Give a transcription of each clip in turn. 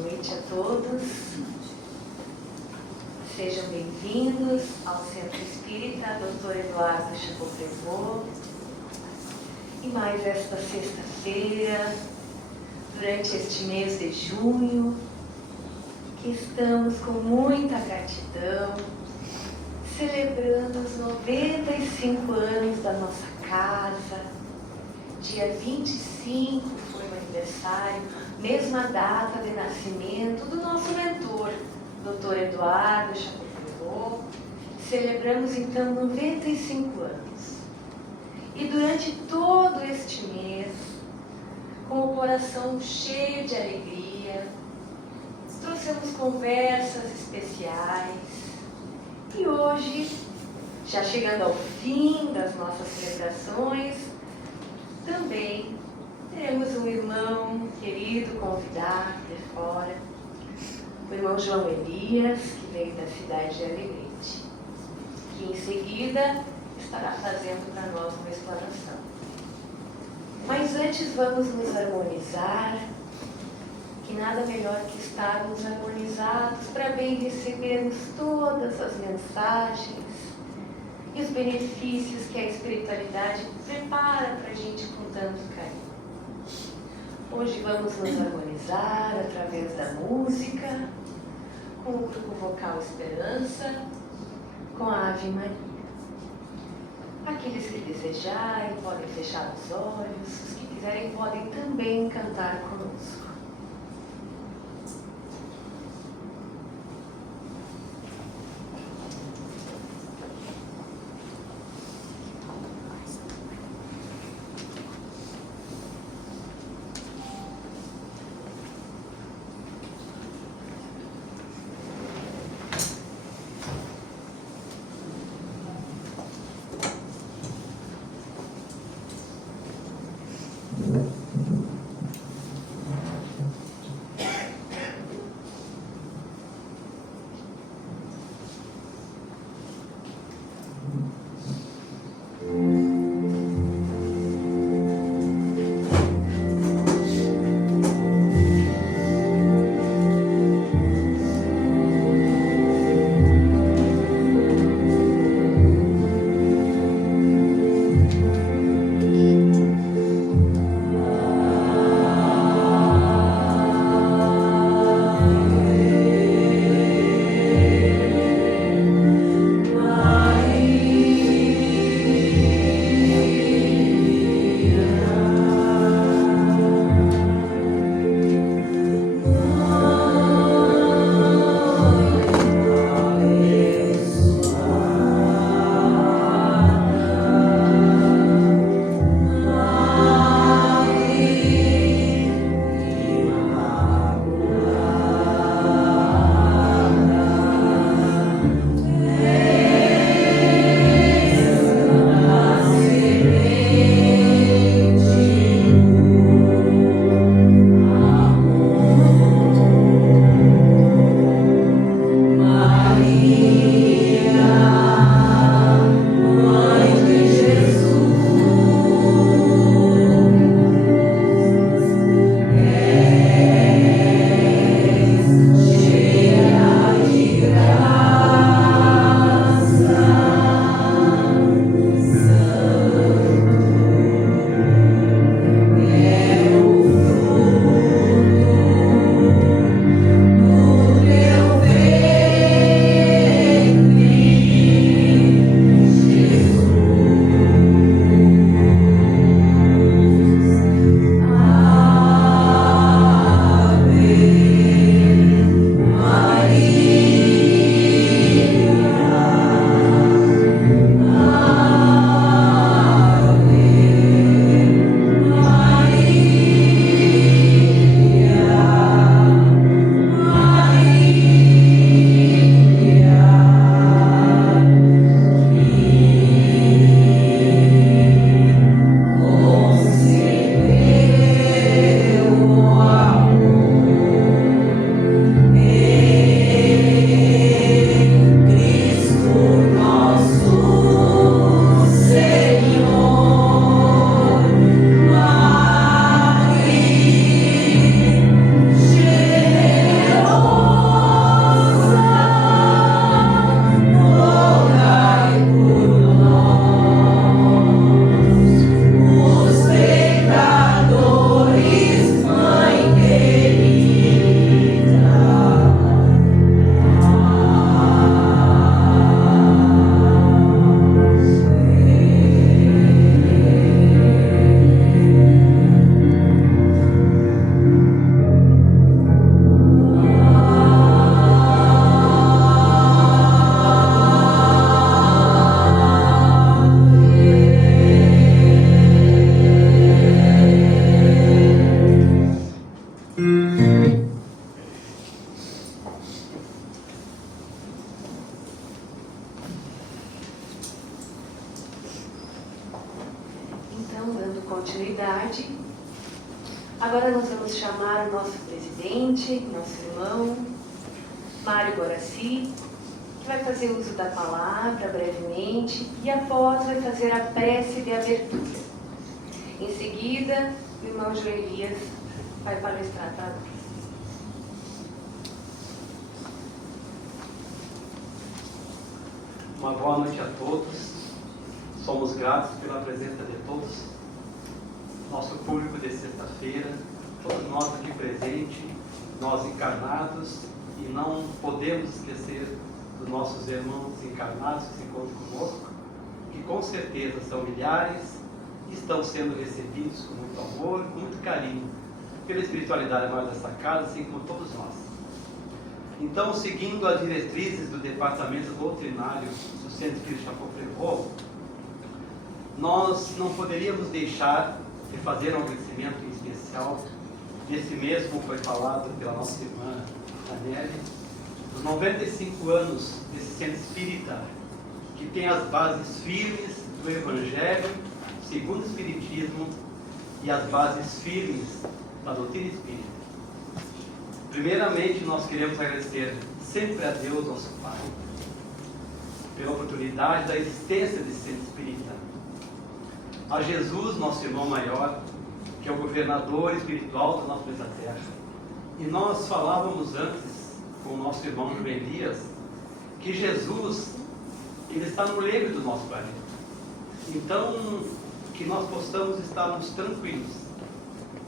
noite a todos. Sejam bem-vindos ao Centro Espírita Dr. Eduardo Chapoprevô. E mais esta sexta-feira, durante este mês de junho, que estamos com muita gratidão, celebrando os 95 anos da nossa casa. Dia 25 foi o aniversário, mesma data de nascimento do nosso mentor, Dr. Eduardo Chapoprevô. Celebramos então 95 anos. E durante todo este mês, com o coração cheio de alegria, trouxemos conversas especiais. E hoje, já chegando ao fim das nossas celebrações, também teremos um irmão querido convidado de fora, o irmão João Elias, que veio da cidade de Alegrete, que em seguida estará fazendo para nós uma explanação. Mas antes vamos nos harmonizar, que nada melhor que estarmos harmonizados para bem recebermos todas as mensagens e os benefícios que a espiritualidade prepara para a gente com tanto carinho. Hoje vamos nos harmonizar através da música, com o grupo vocal Esperança, com a Ave Maria. Aqueles que desejarem podem fechar os olhos, os que quiserem podem também cantar conosco. Então, dando continuidade, agora nós vamos chamar o nosso presidente, nosso irmão, Mário Guaraci, que vai fazer uso da palavra brevemente e após vai fazer a prece de abertura. Em seguida, o irmão Joelias vai palestrar para nós. Uma boa noite a todos. Somos gratos pela presença de todos, nosso público de sexta-feira, todos nós aqui presentes, nós encarnados, e não podemos esquecer dos nossos irmãos encarnados que se encontram conosco, que com certeza são milhares e estão sendo recebidos com muito amor, com muito carinho, pela espiritualidade maior dessa casa, assim como todos nós. Então, seguindo as diretrizes do Departamento Doutrinário do Centro Espírita Chapecó, nós não poderíamos deixar de fazer um agradecimento em especial desse mês, como foi falado pela nossa irmã Aneli, dos 95 anos desse centro espírita, que tem as bases firmes do Evangelho segundo o Espiritismo e as bases firmes da doutrina espírita. Primeiramente, nós queremos agradecer sempre a Deus, nosso Pai, pela oportunidade da existência desse centro espírita, a Jesus, nosso irmão maior, que é o governador espiritual do nosso planeta Terra. E nós falávamos antes com o nosso irmão João Elias que Jesus, ele está no leme do nosso planeta. Então, que nós possamos estarmos tranquilos,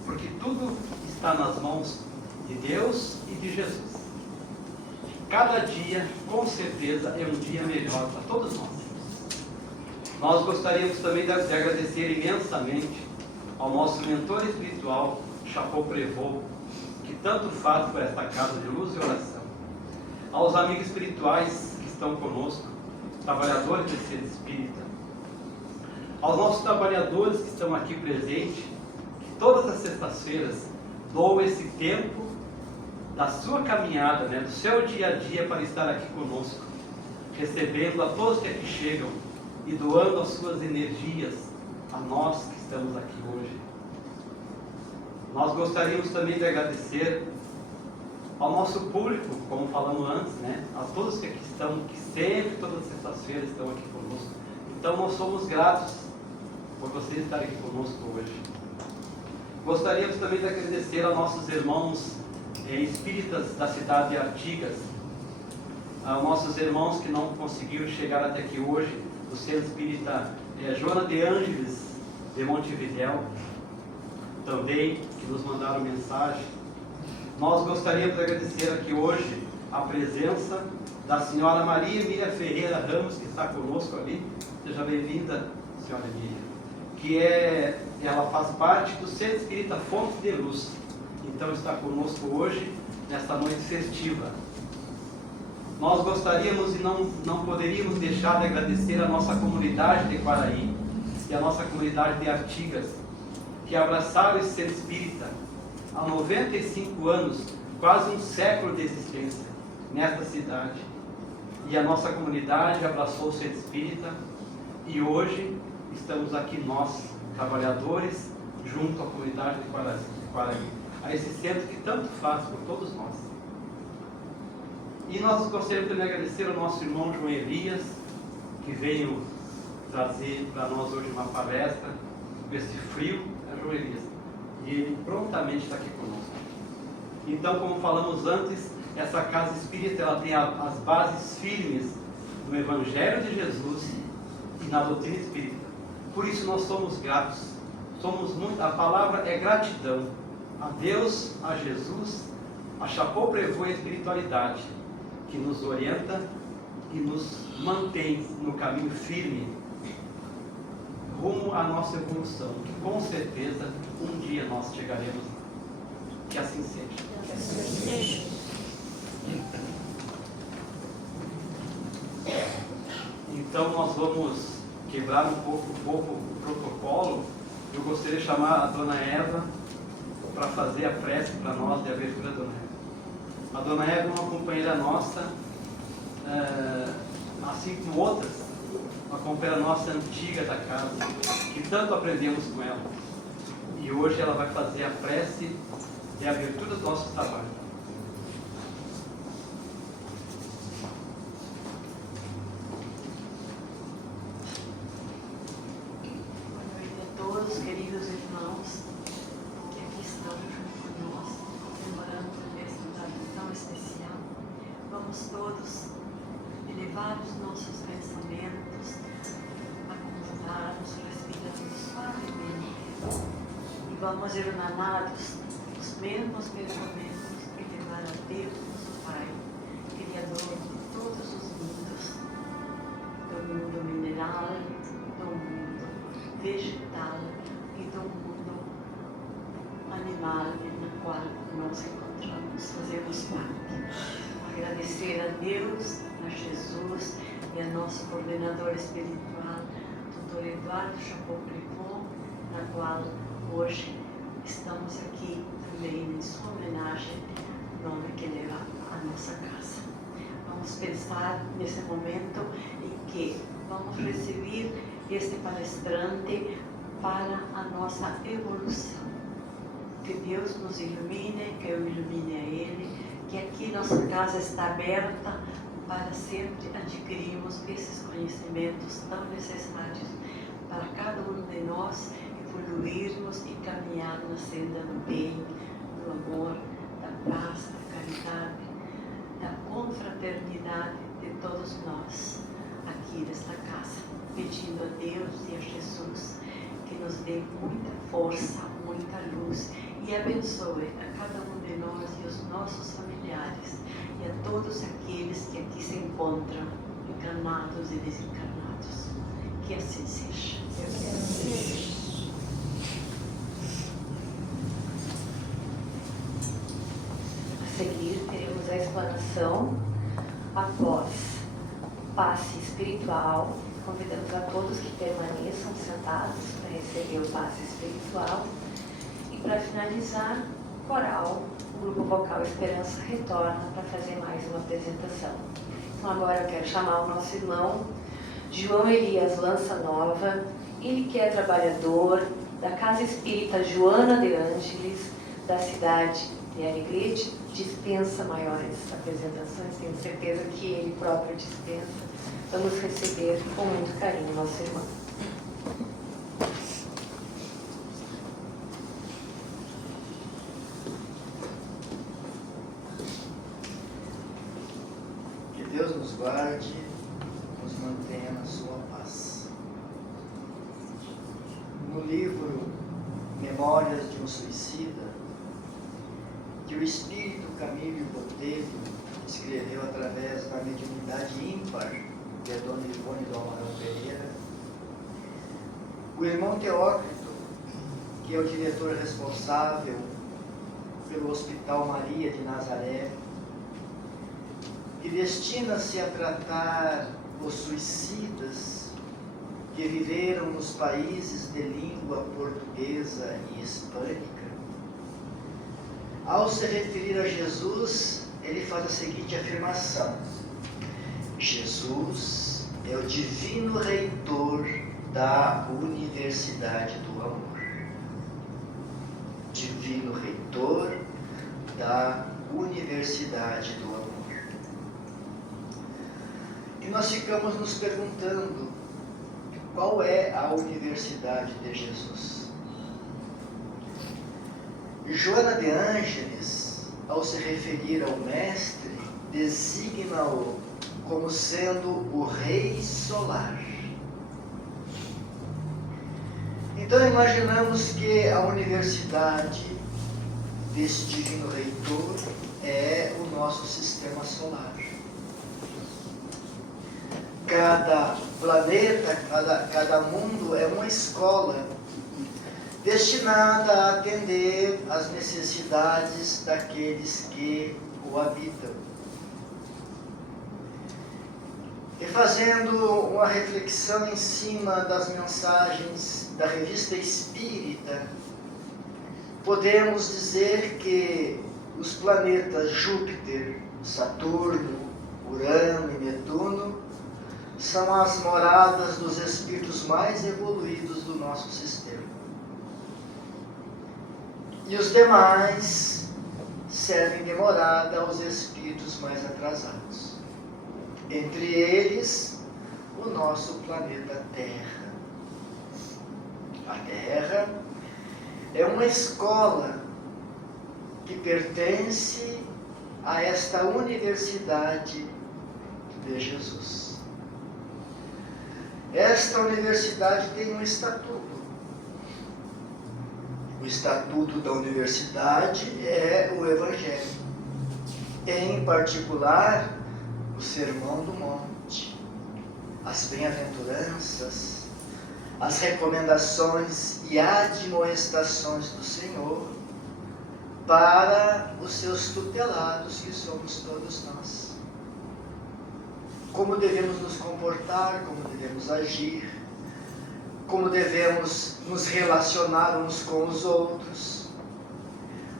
porque tudo está nas mãos de Deus e de Jesus. Cada dia, com certeza, é um dia melhor para todos nós. Nós gostaríamos também de agradecer imensamente ao nosso mentor espiritual, Chapô Prevô, que tanto faz por esta casa de luz e oração. Aos amigos espirituais que estão conosco, trabalhadores do centro espírita, aos nossos trabalhadores que estão aqui presentes, que todas as sextas-feiras doam esse tempo da sua caminhada, do seu dia a dia para estar aqui conosco, recebendo a todos que aqui chegam e doando as suas energias a nós que estamos aqui hoje. Nós gostaríamos também de agradecer ao nosso público, como falamos antes, a todos que aqui estão, que sempre, todas as sextas-feiras estão aqui conosco. Então nós somos gratos por vocês estarem aqui conosco hoje. Gostaríamos também de agradecer aos nossos irmãos espíritas da cidade de Artigas, aos nossos irmãos que não conseguiram chegar até aqui hoje, do Centro Espírita Joana de Ângeles, de Montevidéu, também, que nos mandaram mensagem. Nós gostaríamos de agradecer aqui hoje a presença da senhora Maria Emília Ferreira Ramos, que está conosco ali. Seja bem-vinda, senhora Emília. Ela faz parte do Centro Espírita Fonte de Luz. Então está conosco hoje, nesta noite festiva. Nós gostaríamos e não poderíamos deixar de agradecer a nossa comunidade de Quaraí e a nossa comunidade de Artigas, que abraçaram esse centro espírita há 95 anos, quase um século de existência nesta cidade. E a nossa comunidade abraçou o centro espírita e hoje estamos aqui nós, trabalhadores, junto à comunidade de Quaraí, a esse centro que tanto faz por todos nós. E nós gostaríamos também de agradecer ao nosso irmão João Elias, que veio trazer para nós hoje uma palestra com esse frio, João Elias, e ele prontamente está aqui conosco. Então, como falamos antes, essa casa espírita ela tem as bases firmes no Evangelho de Jesus e na doutrina espírita. Por isso nós somos gratos. A palavra é gratidão a Deus, a Jesus, a Chapô Prevô e a espiritualidade, que nos orienta e nos mantém no caminho firme rumo à nossa evolução, que com certeza um dia nós chegaremos lá. Que assim seja. Que assim seja. Então nós vamos quebrar um pouco o protocolo. Eu gostaria de chamar a dona Eva para fazer a prece para nós de abertura da Dona Eva. A Dona Eva é uma companheira nossa, assim como outras, uma companheira nossa antiga da casa, que tanto aprendemos com ela. E hoje ela vai fazer a prece de abertura dos nossos trabalhos. Boa noite a todos, queridos irmãos, que aqui estão junto conosco, comemorando esta data tão especial. Vamos todos elevar os nossos pensamentos, acomodarmos, respirando suavemente e vamos irmanados os mesmos pensamentos e levar a Deus, nosso Pai, Criador de todos os mundos, do mundo mineral, do mundo vegetal e do mundo animal no qual nós encontramos, fazemos parte. Agradecer a Deus, a Jesus e a nosso coordenador espiritual, Dr. Eduardo Chapoprivot, na qual hoje estamos aqui também em sua homenagem, nome que leva a nossa casa. Vamos pensar nesse momento em que vamos receber este palestrante para a nossa evolução. Que Deus nos ilumine, que eu ilumine a Ele, que aqui nossa casa está aberta para sempre adquirirmos esses conhecimentos tão necessários para cada um de nós evoluirmos e caminhar na senda do bem, do amor, da paz, da caridade, da confraternidade de todos nós aqui nesta casa, pedindo a Deus e a Jesus que nos dê muita força, muita luz e abençoe a cada um de nós e os nossos familiares e a todos aqueles que aqui se encontram, encarnados e desencarnados. Que assim seja. A seguir, teremos a explanação após passe espiritual. Convidamos a todos que permaneçam sentados para receber o passe espiritual. E para finalizar, coral, o grupo vocal Esperança retorna para fazer mais uma apresentação. Então agora eu quero chamar o nosso irmão João Elias Lança Nova, ele que é trabalhador da Casa Espírita Joana de Ângeles, da cidade de Alegrete, dispensa maiores apresentações, tenho certeza que ele próprio dispensa. Vamos receber com muito carinho nosso irmão. Que Deus nos guarde, nos mantenha na sua paz. No livro Memórias de um Suicida, que o espírito Camilo Botelho escreveu através da mediunidade ímpar de Dona Ivone do Amaral Pereira, o irmão Teócrito, que é o diretor responsável pelo Hospital Maria de Nazaré, que destina-se a tratar os suicidas que viveram nos países de língua portuguesa e hispânica, ao se referir a Jesus, ele faz a seguinte afirmação: Jesus é o divino reitor da Universidade do Amor. Divino reitor da Universidade do Amor. E nós ficamos nos perguntando, qual é a Universidade de Jesus? Joana de Ângeles, ao se referir ao Mestre, designa-o como sendo o Rei Solar. Então imaginamos que a universidade desse divino reitor é o nosso sistema solar. Cada planeta, cada mundo é uma escola destinada a atender às necessidades daqueles que o habitam. E fazendo uma reflexão em cima das mensagens da Revista Espírita, podemos dizer que os planetas Júpiter, Saturno, Urano e Netuno são as moradas dos espíritos mais evoluídos do nosso sistema. E os demais servem de morada aos espíritos mais atrasados. Entre eles, o nosso planeta Terra. A Terra é uma escola que pertence a esta Universidade de Jesus. Esta universidade tem um estatuto. O estatuto da universidade é o Evangelho, em particular o Sermão do Monte, as bem-aventuranças, as recomendações e admoestações do Senhor para os seus tutelados, que somos todos nós. Como devemos nos comportar, como devemos agir, como devemos nos relacionar uns com os outros,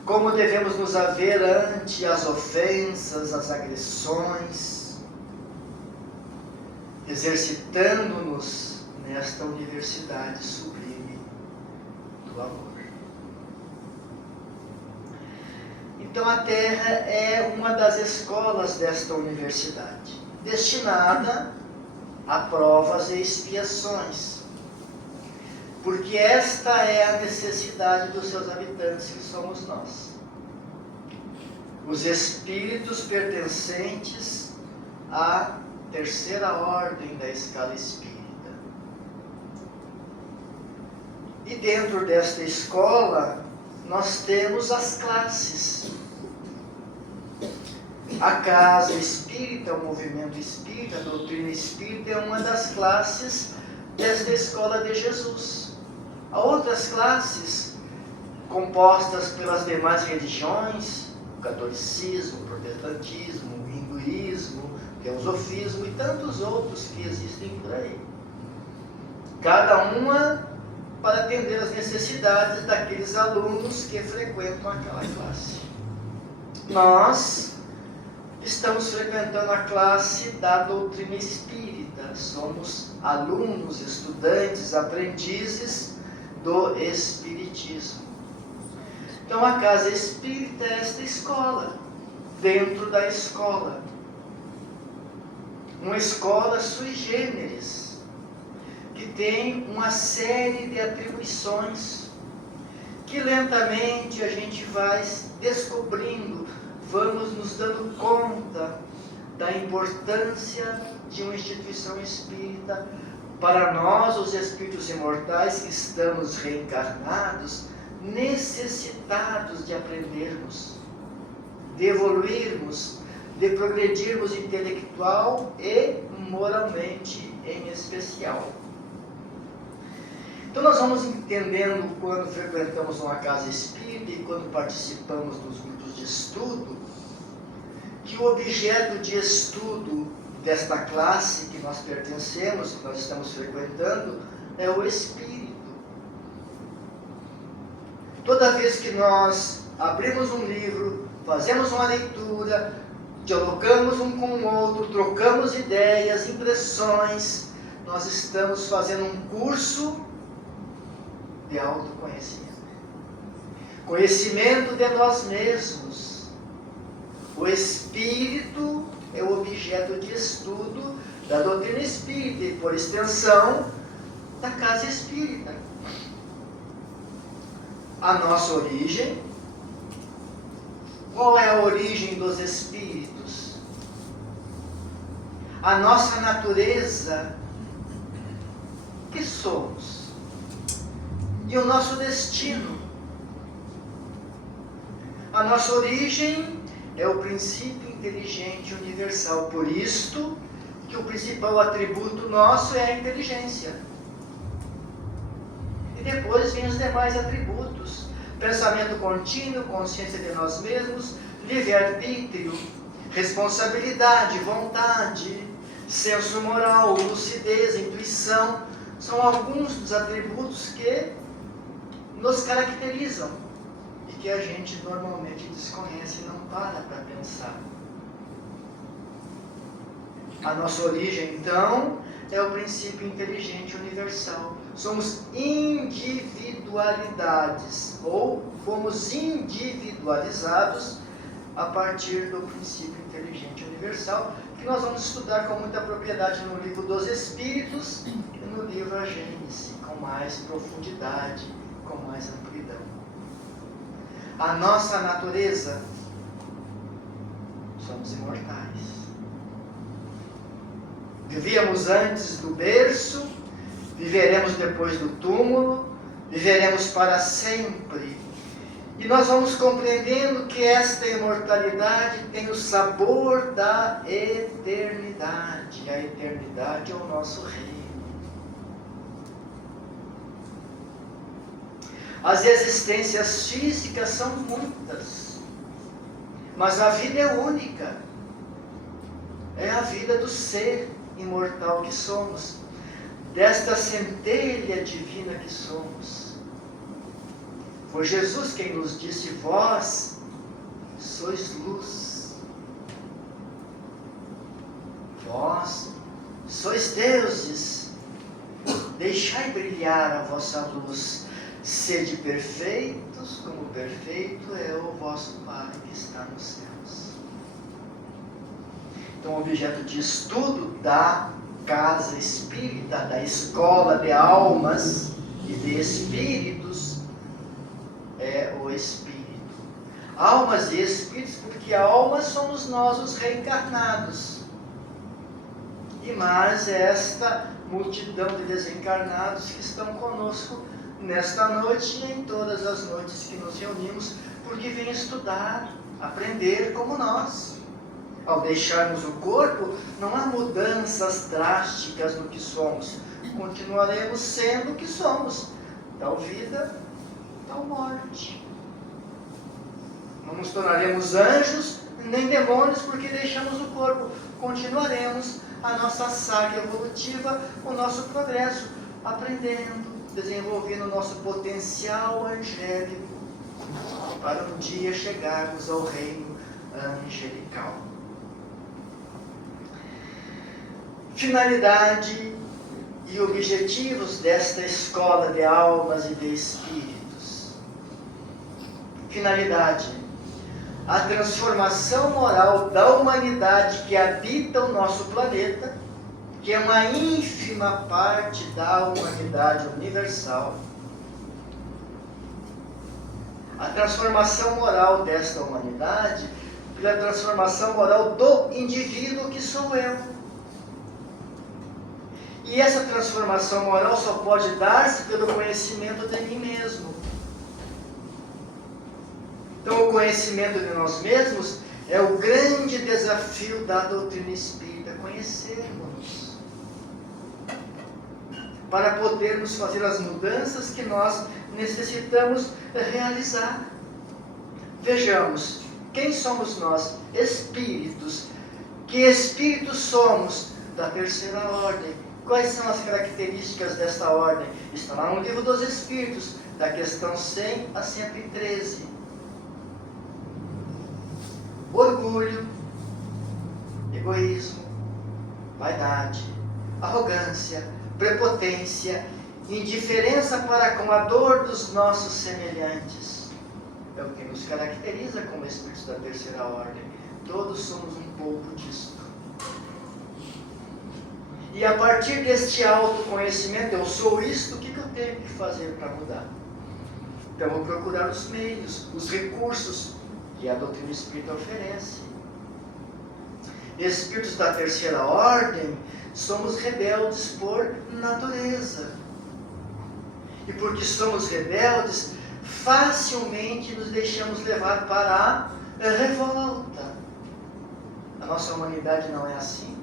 como devemos nos haver ante as ofensas, as agressões, exercitando-nos nesta universidade sublime do amor. Então a Terra é uma das escolas desta universidade, destinada a provas e expiações, porque esta é a necessidade dos seus habitantes, que somos nós. Os espíritos pertencentes à terceira ordem da escala espírita. E dentro desta escola, nós temos as classes. A casa espírita, o movimento espírita, a doutrina espírita é uma das classes desta escola de Jesus. Há outras classes compostas pelas demais religiões, o catolicismo, o protestantismo, o hinduísmo, o teosofismo e tantos outros que existem por aí. Cada uma para atender às necessidades daqueles alunos que frequentam aquela classe. Nós estamos frequentando a classe da doutrina espírita, somos alunos, estudantes, aprendizes do Espiritismo. Então a casa espírita é esta escola, dentro da escola. Uma escola sui generis, que tem uma série de atribuições, que lentamente a gente vai descobrindo, vamos nos dando conta da importância de uma instituição espírita para nós, os espíritos imortais que estamos reencarnados, necessitados de aprendermos, de evoluirmos, de progredirmos intelectual e moralmente em especial. Então nós vamos entendendo quando frequentamos uma casa espírita e quando participamos dos grupos de estudo, que o objeto de estudo desta classe que nós pertencemos, que nós estamos frequentando, é o espírito. Toda vez que nós abrimos um livro, fazemos uma leitura, dialogamos um com o outro, trocamos ideias, impressões, nós estamos fazendo um curso de autoconhecimento. Conhecimento de nós mesmos. O espírito é o objeto de estudo da doutrina espírita e, por extensão, da casa espírita. A nossa origem. Qual é a origem dos espíritos? A nossa natureza, que somos? E o nosso destino. A nossa origem é o princípio inteligente universal. Por isto que o principal atributo nosso é a inteligência. E depois vem os demais atributos. Pensamento contínuo, consciência de nós mesmos, livre-arbítrio, responsabilidade, vontade, senso moral, lucidez, intuição. São alguns dos atributos que nos caracterizam. e que a gente normalmente desconhece e não para pensar. A nossa origem, então, é o princípio inteligente universal. Somos individualidades, ou fomos individualizados a partir do princípio inteligente universal, que nós vamos estudar com muita propriedade no livro dos Espíritos e no livro A Gênese, com mais profundidade, com mais amplidão. A nossa natureza, somos imortais. Vivíamos antes do berço, viveremos depois do túmulo, viveremos para sempre. E nós vamos compreendendo que esta imortalidade tem o sabor da eternidade. A eternidade é o nosso reino. As existências físicas são muitas, mas a vida é única. É a vida do ser imortal que somos, desta centelha divina que somos. Foi Jesus quem nos disse: vós sois luz, vós sois deuses, deixai brilhar a vossa luz, sede perfeitos, como perfeito é o vosso Pai que está nos céus. Então, o objeto de estudo da casa espírita, da escola de almas e de espíritos, é o Espírito. Almas e espíritos, porque almas somos nós os reencarnados. E mais esta multidão de desencarnados que estão conosco nesta noite e em todas as noites que nos reunimos, porque vêm estudar, aprender como nós. Ao deixarmos o corpo, não há mudanças drásticas no que somos. Continuaremos sendo o que somos. Tal vida, tal morte. Não nos tornaremos anjos nem demônios porque deixamos o corpo. Continuaremos a nossa saga evolutiva, o nosso progresso, aprendendo, desenvolvendo o nosso potencial angélico para um dia chegarmos ao reino angelical. Finalidade e objetivos desta escola de almas e de espíritos. Finalidade: a transformação moral da humanidade que habita o nosso planeta, que é uma ínfima parte da humanidade universal. A transformação moral desta humanidade pela transformação moral do indivíduo que sou eu. E essa transformação moral só pode dar-se pelo conhecimento de mim mesmo. Então, o conhecimento de nós mesmos é o grande desafio da doutrina espírita, conhecermos-nos, para podermos fazer as mudanças que nós necessitamos realizar. Vejamos, quem somos nós? Espíritos. Que espíritos somos? Da terceira ordem. Quais são as características desta ordem? Está lá no livro dos Espíritos, da questão 100 a 113. Orgulho, egoísmo, vaidade, arrogância, prepotência, indiferença para com a dor dos nossos semelhantes. É o que nos caracteriza como espíritos da terceira ordem. Todos somos um pouco disto. E a partir deste autoconhecimento, eu sou isto, o que eu tenho que fazer para mudar? Então, eu vou procurar os meios, os recursos que a doutrina espírita oferece. Espíritos da terceira ordem, somos rebeldes por natureza. E porque somos rebeldes, facilmente nos deixamos levar para a revolta. A nossa humanidade não é assim.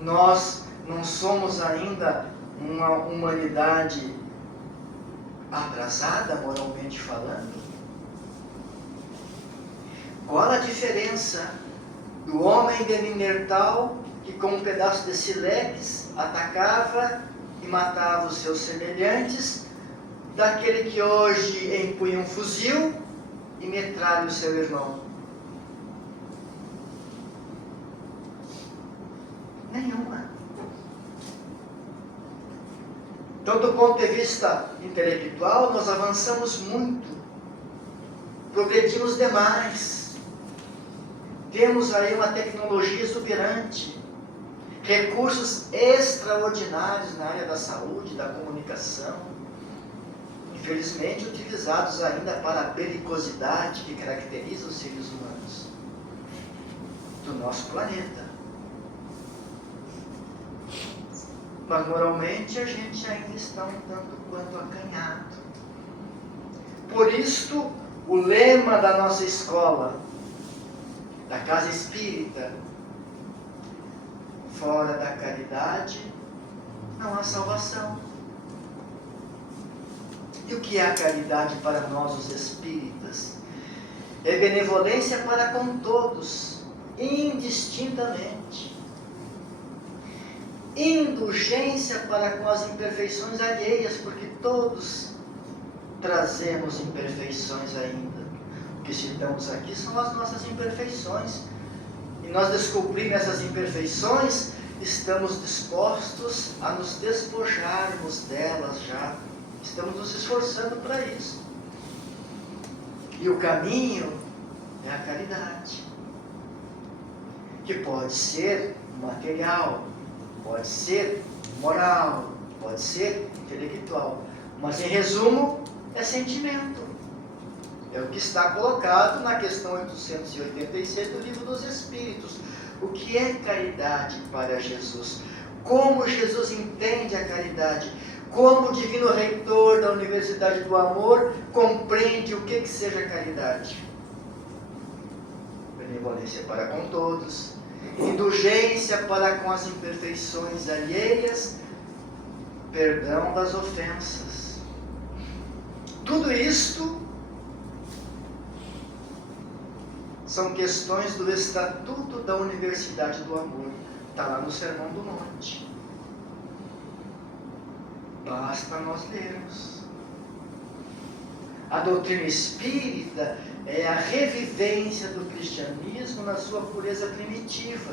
Nós não somos ainda uma humanidade atrasada, moralmente falando. Qual a diferença do homem de Neandertal que com um pedaço de sílex atacava e matava os seus semelhantes, daquele que hoje empunha um fuzil e metralha o seu irmão? Nenhuma. Então, do ponto de vista intelectual, nós avançamos muito, progredimos demais, temos aí uma tecnologia exuberante, recursos extraordinários na área da saúde, da comunicação, infelizmente utilizados ainda para a belicosidade que caracteriza os seres humanos do nosso planeta. Mas moralmente a gente ainda está um tanto quanto acanhado. Por isto, o lema da nossa escola, da casa espírita: fora da caridade não há salvação. E o que é a caridade para nós, os espíritas? É benevolência para com todos, indistintamente. Indulgência para com as imperfeições alheias, porque todos trazemos imperfeições ainda. O que citamos aqui são as nossas imperfeições. E nós descobrimos essas imperfeições, estamos dispostos a nos despojarmos delas já. Estamos nos esforçando para isso. E o caminho é a caridade, que pode ser material, pode ser moral, pode ser intelectual, mas em resumo é sentimento. É o que está colocado na questão 886 do Livro dos Espíritos. O que é caridade para Jesus? Como Jesus entende a caridade? Como o Divino Reitor da Universidade do Amor compreende o que seja caridade? Benevolência para com todos, indulgência para com as imperfeições alheias, perdão das ofensas. Tudo isto são questões do Estatuto da Universidade do Amor. Está lá no Sermão do Monte. Basta nós lermos. A doutrina espírita é a revivência do cristianismo na sua pureza primitiva.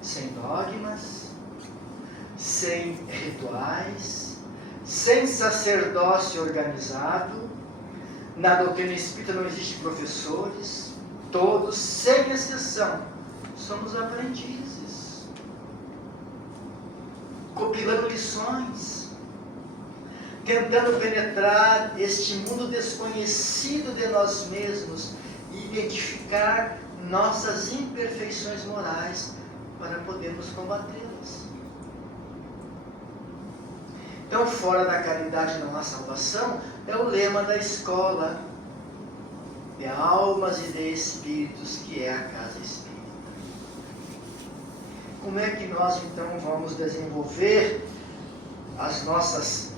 Sem dogmas, sem rituais, sem sacerdócio organizado. Na doutrina espírita não existe professores, todos, sem exceção, somos aprendizes, compilando lições, tentando penetrar este mundo desconhecido de nós mesmos e identificar nossas imperfeições morais para podermos combatê-las. Então, fora da caridade não há salvação, é o lema da escola de almas e de espíritos, que é a casa espírita. Como é que nós, então, vamos desenvolver as nossas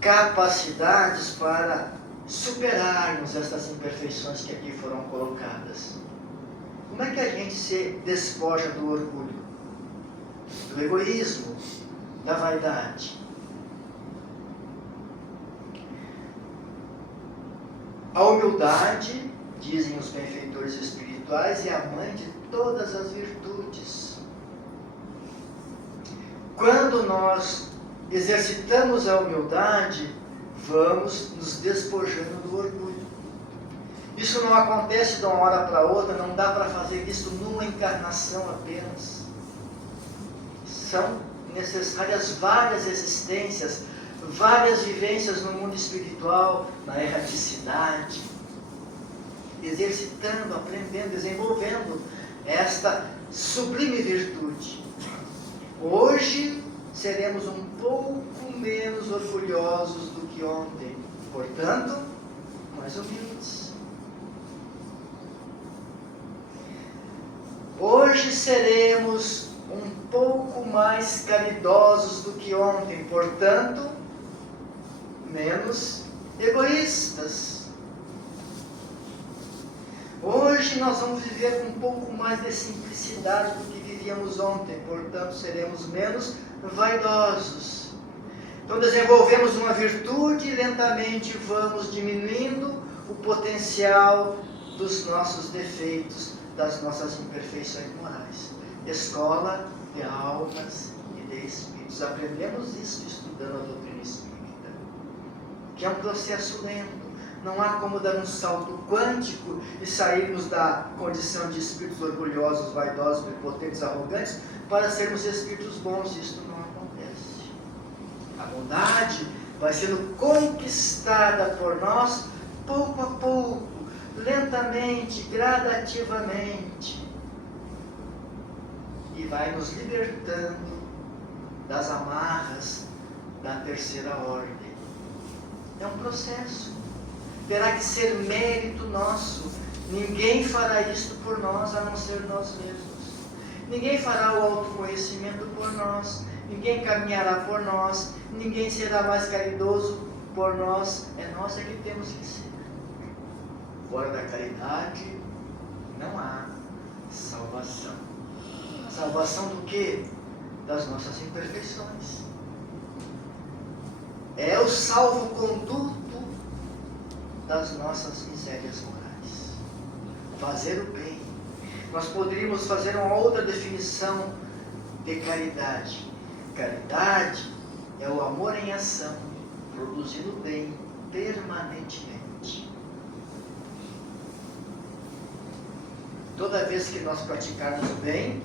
capacidades para superarmos essas imperfeições que aqui foram colocadas? Como é que a gente se despoja do orgulho, do egoísmo, da vaidade? A humildade, dizem os benfeitores espirituais, é a mãe de todas as virtudes. Quando nós exercitamos a humildade, vamos nos despojando do orgulho. Isso não acontece de uma hora para outra, não dá para fazer isso numa encarnação apenas. São necessárias várias existências, várias vivências no mundo espiritual, na erraticidade, exercitando, aprendendo, desenvolvendo esta sublime virtude. Hoje seremos um pouco menos orgulhosos do que ontem, portanto, mais humildes. Hoje seremos um pouco mais caridosos do que ontem, portanto, menos egoístas. Hoje nós vamos viver com um pouco mais de simplicidade do que vivíamos ontem, portanto seremos menos vaidosos. Então desenvolvemos uma virtude e lentamente vamos diminuindo o potencial dos nossos defeitos, das nossas imperfeições morais. Escola de almas e de espíritos. Aprendemos isso estudando a doutrina espírita, que é um processo lento. Não há como dar um salto quântico e sairmos da condição de espíritos orgulhosos, vaidosos, prepotentes, arrogantes, para sermos espíritos bons. Isto não acontece. A bondade vai sendo conquistada por nós pouco a pouco, lentamente, gradativamente, e vai nos libertando das amarras da terceira ordem. É um processo. Terá que ser mérito nosso. Ninguém fará isto por nós, a não ser nós mesmos. Ninguém fará o autoconhecimento por nós. Ninguém caminhará por nós. Ninguém será mais caridoso por nós. É nós que temos que ser. Fora da caridade, não há salvação. Salvação do quê? Das nossas imperfeições. É o salvo-conduto das nossas misérias morais. Fazer o bem. Nós poderíamos fazer uma outra definição de caridade. Caridade é o amor em ação, produzindo bem permanentemente. Toda vez que nós praticarmos o bem,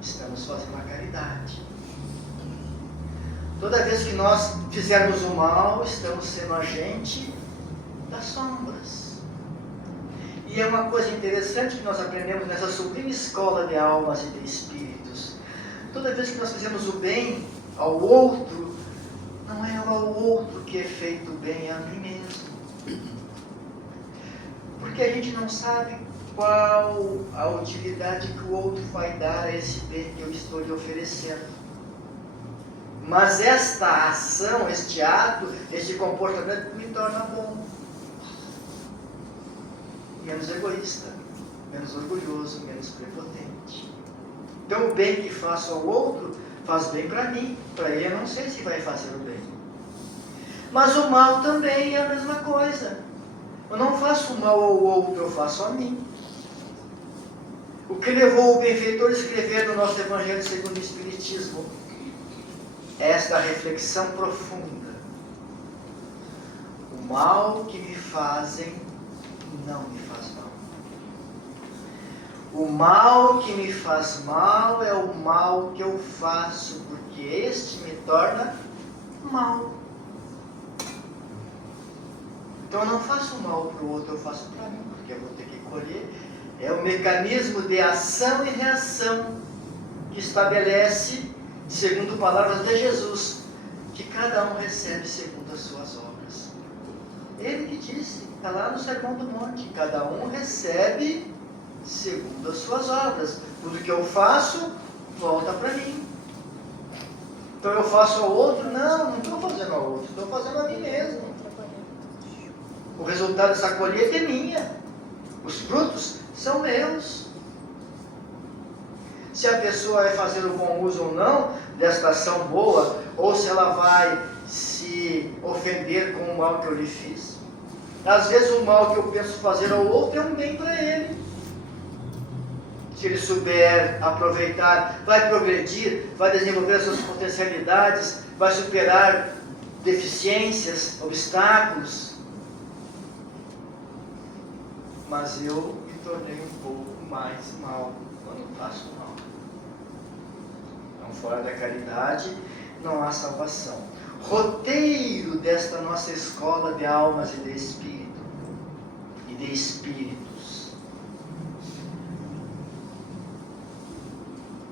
estamos fazendo a caridade. Toda vez que nós fizermos o mal, estamos sendo agente das sombras. E é uma coisa interessante que nós aprendemos nessa sublime escola de almas e de espíritos. Toda vez que nós fizemos o bem ao outro, não é ao outro que é feito o bem, é a mim mesmo. Porque a gente não sabe qual a utilidade que o outro vai dar a esse bem que eu estou lhe oferecendo. Mas esta ação, este ato, este comportamento me torna bom. Menos egoísta, menos orgulhoso, menos prepotente. Então o bem que faço ao outro faz bem para mim. Para ele eu não sei se vai fazer o bem. Mas o mal também é a mesma coisa. Eu não faço mal ao outro, eu faço a mim. O que levou o benfeitor a escrever no nosso Evangelho segundo o Espiritismo? Esta reflexão profunda. O mal que me fazem não me faz mal. O mal que me faz mal é o mal que eu faço, porque este me torna mal. Então eu não faço mal para o outro, eu faço para mim, porque eu vou ter que colher. É o mecanismo de ação e reação que estabelece, segundo palavras de Jesus, que cada um recebe segundo as suas obras. Ele que disse, está lá no Sermão do Monte, cada um recebe segundo as suas obras. Tudo que eu faço, volta para mim. Então eu faço ao outro? Não estou fazendo ao outro, estou fazendo a mim mesmo. O resultado dessa colheita é minha. Os frutos são meus. Se a pessoa vai fazer o bom uso ou não desta ação boa, ou se ela vai se ofender com o mal que eu lhe fiz. Às vezes o mal que eu penso fazer ao outro é um bem para ele. Se ele souber aproveitar, vai progredir, vai desenvolver as suas potencialidades, vai superar deficiências, obstáculos. Mas eu me tornei um pouco mais mal quando faço mal. Então, fora da caridade, não há salvação. Roteiro desta nossa escola de almas e de espírito e de espíritos.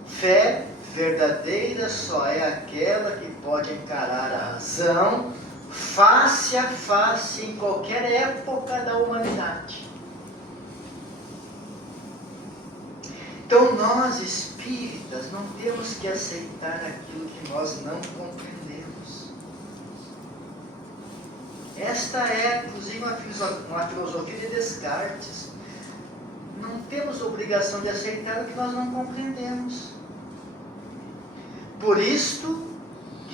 Fé verdadeira só é aquela que pode encarar a razão face a face em qualquer época da humanidade. Então nós espíritas não temos que aceitar aquilo que nós não compreendemos. Esta é, inclusive, uma filosofia de Descartes. Não temos obrigação de aceitar o que nós não compreendemos. Por isto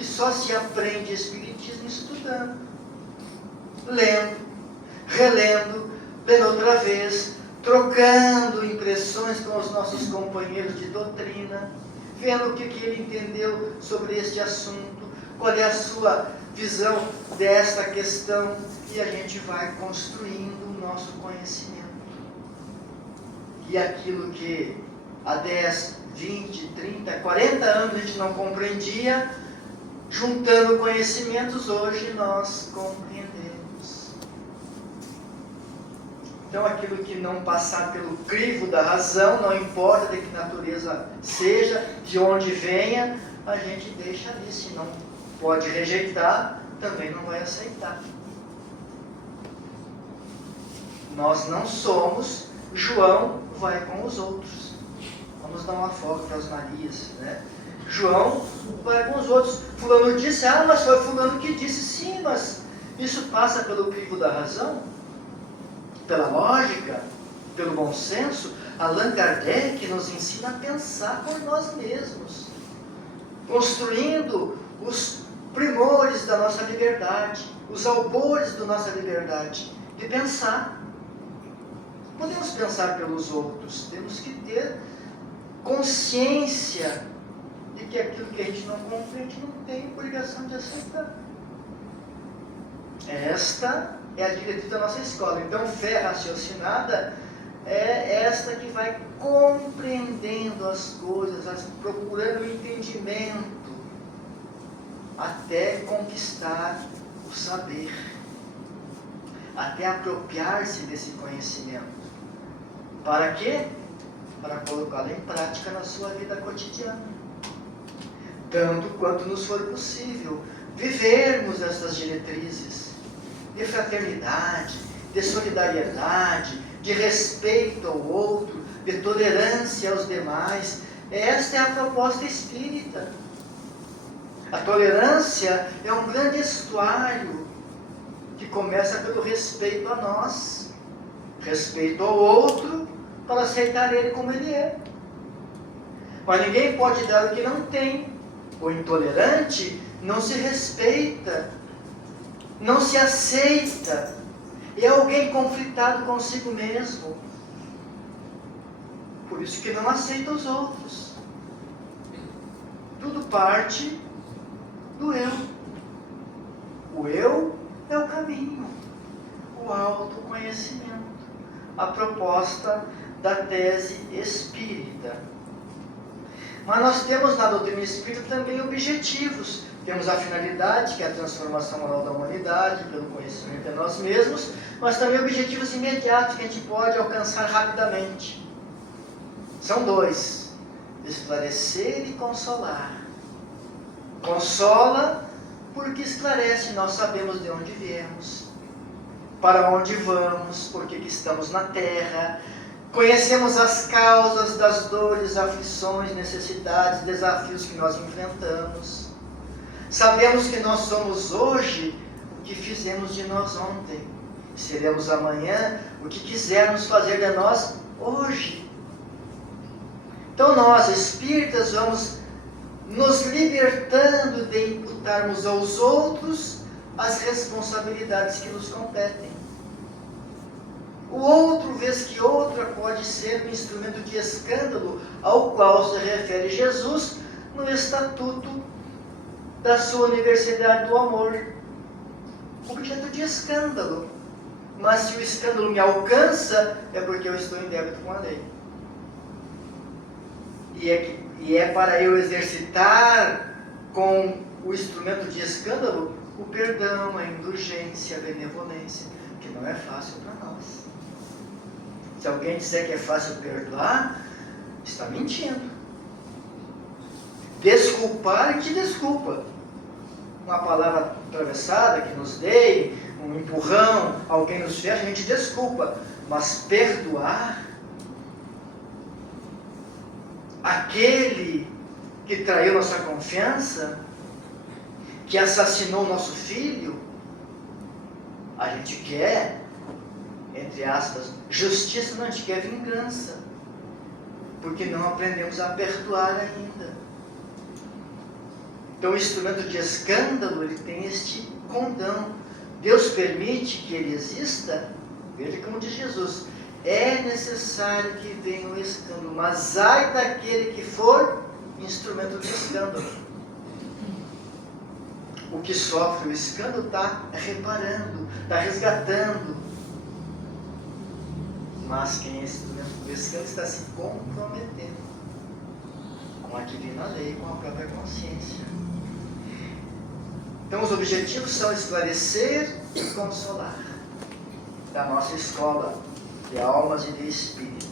que só se aprende Espiritismo estudando, lendo, relendo, lendo outra vez, trocando impressões com os nossos companheiros de doutrina, vendo o que ele entendeu sobre este assunto, qual é a sua visão desta questão, e a gente vai construindo o nosso conhecimento. E aquilo que há 10, 20, 30, 40 anos a gente não compreendia, juntando conhecimentos, hoje nós compreendemos. Então aquilo que não passar pelo crivo da razão, não importa de que natureza seja, de onde venha, a gente deixa ali. Se não pode rejeitar, também não vai aceitar. Nós não somos João vai com os outros. Vamos dar uma foto para as Marias, né? João vai com os outros. Fulano disse, mas foi fulano que disse. Sim, mas isso passa pelo crivo da razão? Pela lógica? Pelo bom senso? Allan Kardec nos ensina a pensar por nós mesmos, construindo os primores da nossa liberdade, os albores da nossa liberdade, de pensar. Podemos pensar pelos outros, temos que ter consciência de que aquilo que a gente não compreende não tem obrigação de aceitar. Esta é a diretriz da nossa escola. Então, fé raciocinada é esta que vai compreendendo as coisas, procurando o entendimento, até conquistar o saber, até apropriar-se desse conhecimento. Para quê? Para colocá-lo em prática na sua vida cotidiana. Tanto quanto nos for possível, vivermos essas diretrizes de fraternidade, de solidariedade, de respeito ao outro, de tolerância aos demais. Esta é a proposta espírita. A tolerância é um grande estuário que começa pelo respeito a nós, respeito ao outro, para aceitar ele como ele é. Mas ninguém pode dar o que não tem. O intolerante não se respeita, não se aceita, é alguém conflitado consigo mesmo. Por isso que não aceita os outros. Tudo parte do eu. O eu é o caminho, o autoconhecimento, a proposta da tese espírita. Mas nós temos na doutrina espírita também objetivos. Temos a finalidade, que é a transformação moral da humanidade, pelo conhecimento de nós mesmos, mas também objetivos imediatos que a gente pode alcançar rapidamente. São dois: esclarecer e consolar. Consola porque esclarece, nós sabemos de onde viemos, para onde vamos, por que estamos na Terra, conhecemos as causas das dores, aflições, necessidades, desafios que nós enfrentamos. Sabemos que nós somos hoje o que fizemos de nós ontem. Seremos amanhã o que quisermos fazer de nós hoje. Então nós, espíritas, vamos nos libertando de imputarmos aos outros as responsabilidades que nos competem. O outro, vez que outra, pode ser um instrumento de escândalo ao qual se refere Jesus no estatuto da sua Universidade do Amor. Objeto de escândalo. Mas se o escândalo me alcança, é porque eu estou em débito com a lei. E é para eu exercitar com o instrumento de escândalo o perdão, a indulgência, a benevolência, que não é fácil para nós. Se alguém disser que é fácil perdoar, está mentindo. Desculpar e te desculpa. Uma palavra atravessada que nos dê, um empurrão, alguém nos fecha, a gente desculpa. Mas perdoar aquele que traiu nossa confiança, que assassinou nosso filho, a gente quer, entre aspas, justiça, não, a gente quer vingança, porque não aprendemos a perdoar ainda. Então o instrumento de escândalo, ele tem este condão. Deus permite que ele exista, veja como diz Jesus, é necessário que venha o escândalo, mas ai daquele que for instrumento de escândalo. O que sofre o escândalo está reparando, está resgatando. Mas quem é instrumento do escândalo está se comprometendo com a divina lei, com a própria consciência. Então os objetivos são esclarecer e consolar da nossa escola de almas e de espírito.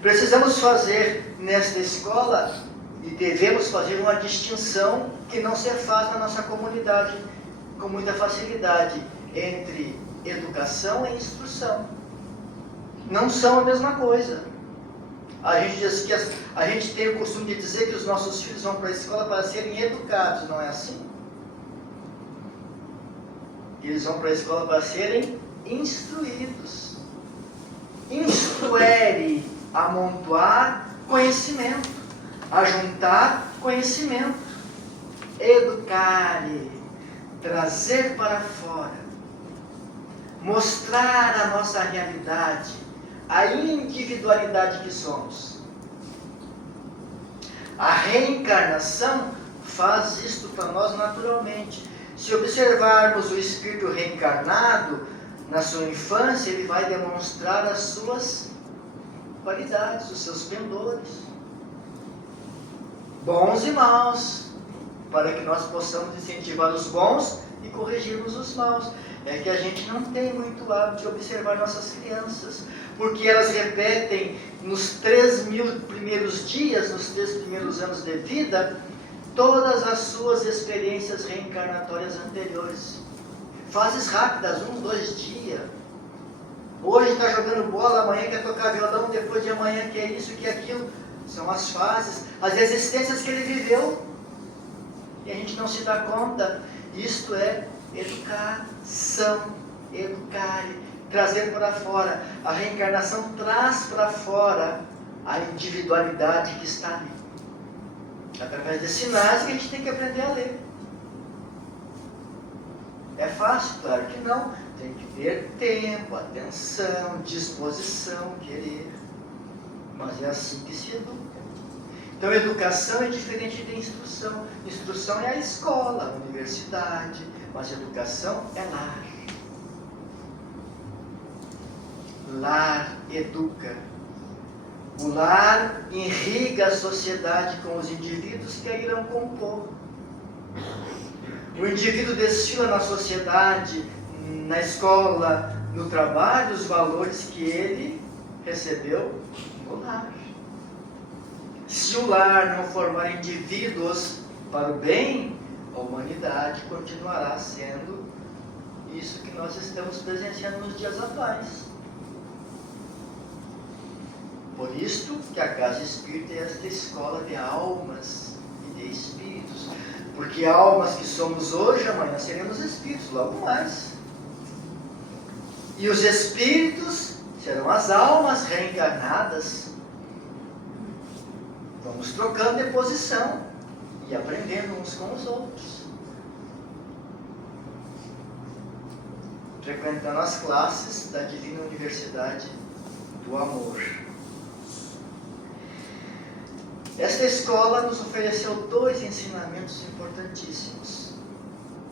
Precisamos fazer nesta escola e devemos fazer uma distinção que não se faz na nossa comunidade com muita facilidade entre educação e instrução. Não são a mesma coisa. A gente diz que a gente tem o costume de dizer que os nossos filhos vão para a escola para serem educados, não é assim? Eles vão para a escola para serem instruídos. Instruere, amontoar conhecimento, ajuntar conhecimento, educare, trazer para fora, mostrar a nossa realidade, a individualidade que somos. A reencarnação faz isto para nós naturalmente. Se observarmos o espírito reencarnado, na sua infância, ele vai demonstrar as suas qualidades, os seus pendores, bons e maus, para que nós possamos incentivar os bons e corrigirmos os maus. É que a gente não tem muito hábito de observar nossas crianças, porque elas repetem nos 3.000 primeiros dias, nos 3 primeiros anos de vida, todas as suas experiências reencarnatórias anteriores. Fases rápidas, 1, 2 dias. Hoje está jogando bola, amanhã quer tocar violão, depois de amanhã quer isso, quer aquilo. São as fases, as existências que ele viveu. E a gente não se dá conta. Isto é educação, educare, trazer para fora. A reencarnação traz para fora a individualidade que está ali. Através de sinais que a gente tem que aprender a ler. É fácil? Claro que não. Tem que ter tempo, atenção, disposição, querer. Mas é assim que se educa. Então, educação é diferente de instrução. Instrução é a escola, a universidade, mas educação é lar. Lar educa. O lar irriga a sociedade com os indivíduos que a irão compor. O indivíduo desfila na sociedade, na escola, no trabalho, os valores que ele recebeu no lar. Se o lar não formar indivíduos para o bem, a humanidade continuará sendo isso que nós estamos presenciando nos dias atuais. Por isto que a casa espírita é esta escola de almas e de espíritos. Porque almas que somos hoje, amanhã seremos espíritos, logo mais. E os espíritos serão as almas reencarnadas. Vamos trocando de posição e aprendendo uns com os outros. Frequentando as classes da Divina Universidade do Amor. Esta escola nos ofereceu 2 ensinamentos importantíssimos.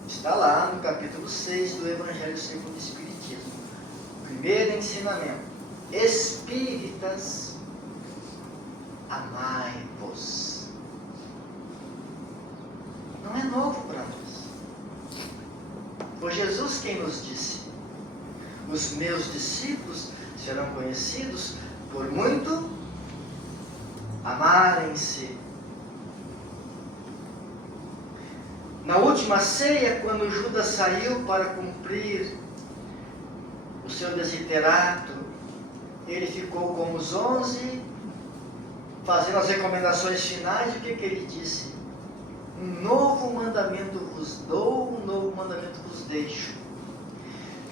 Está lá no capítulo 6 do Evangelho segundo o Espiritismo. O primeiro ensinamento: espíritas, amai-vos. Não é novo para nós. Foi Jesus quem nos disse: os meus discípulos serão conhecidos por muito amarem-se. Na última ceia, quando Judas saiu para cumprir o seu desiderato, ele ficou com os 11, fazendo as recomendações finais. O que ele disse? Um novo mandamento vos dou, um novo mandamento vos deixo.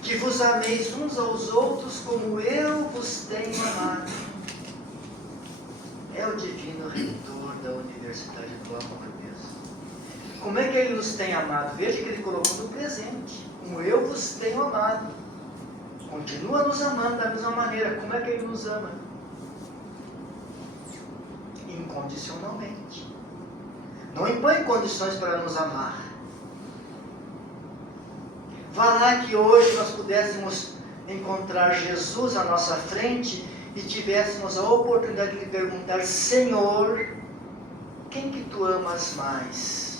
Que vos ameis uns aos outros como eu vos tenho amado. É o divino reitor da Universidade do Amor de Deus. como é que Ele nos tem amado? Veja que Ele colocou no presente. Como eu vos tenho amado. Continua nos amando da mesma maneira. Como é que Ele nos ama? Incondicionalmente. Não impõe condições para nos amar. Vá lá que hoje nós pudéssemos encontrar Jesus à nossa frente e tivéssemos a oportunidade de lhe perguntar: Senhor, quem que tu amas mais?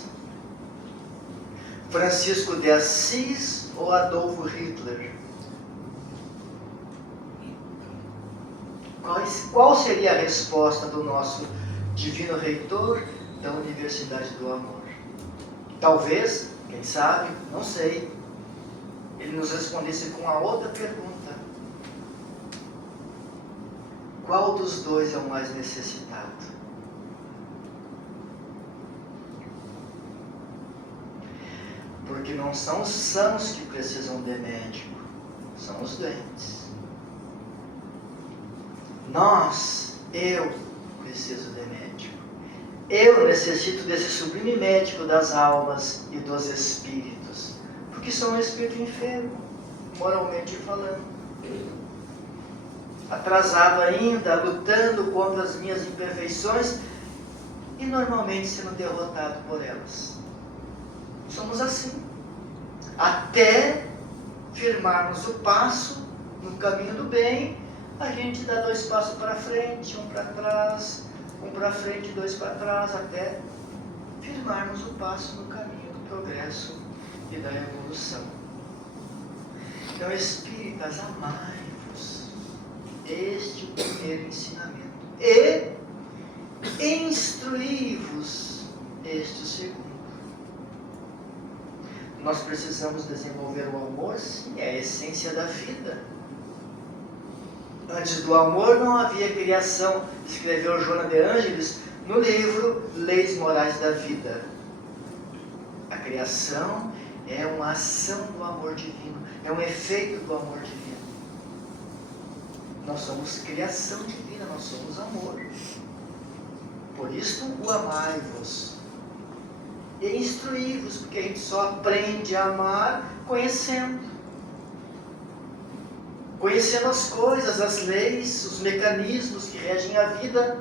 Francisco de Assis ou Adolfo Hitler? Qual seria a resposta do nosso divino reitor da Universidade do Amor? Talvez, quem sabe, não sei, ele nos respondesse com a outra pergunta: qual dos dois é o mais necessitado? Porque não são os sãos que precisam de médico, são os doentes. Eu preciso de médico. Eu necessito desse sublime médico das almas e dos espíritos, porque sou um espírito enfermo, moralmente falando, atrasado ainda, lutando contra as minhas imperfeições e normalmente sendo derrotado por elas. Somos assim, até firmarmos o passo no caminho do bem. A gente dá 2 passos para frente, 1 para trás, 1 para frente, 2 para trás, até firmarmos o passo no caminho do progresso e da evolução. Então, espíritas, amai-vos. Este é o primeiro ensinamento. E instruí-vos. Este é o segundo. Nós precisamos desenvolver o amor, sim, é a essência da vida. Antes do amor não havia criação, escreveu Joana de Ângeles no livro Leis Morais da Vida. A criação é uma ação do amor divino, é um efeito do amor divino. Nós somos criação divina, nós somos amor. Por isso, o amai-vos. E instruí-vos, porque a gente só aprende a amar conhecendo. Conhecendo as coisas, as leis, os mecanismos que regem a vida,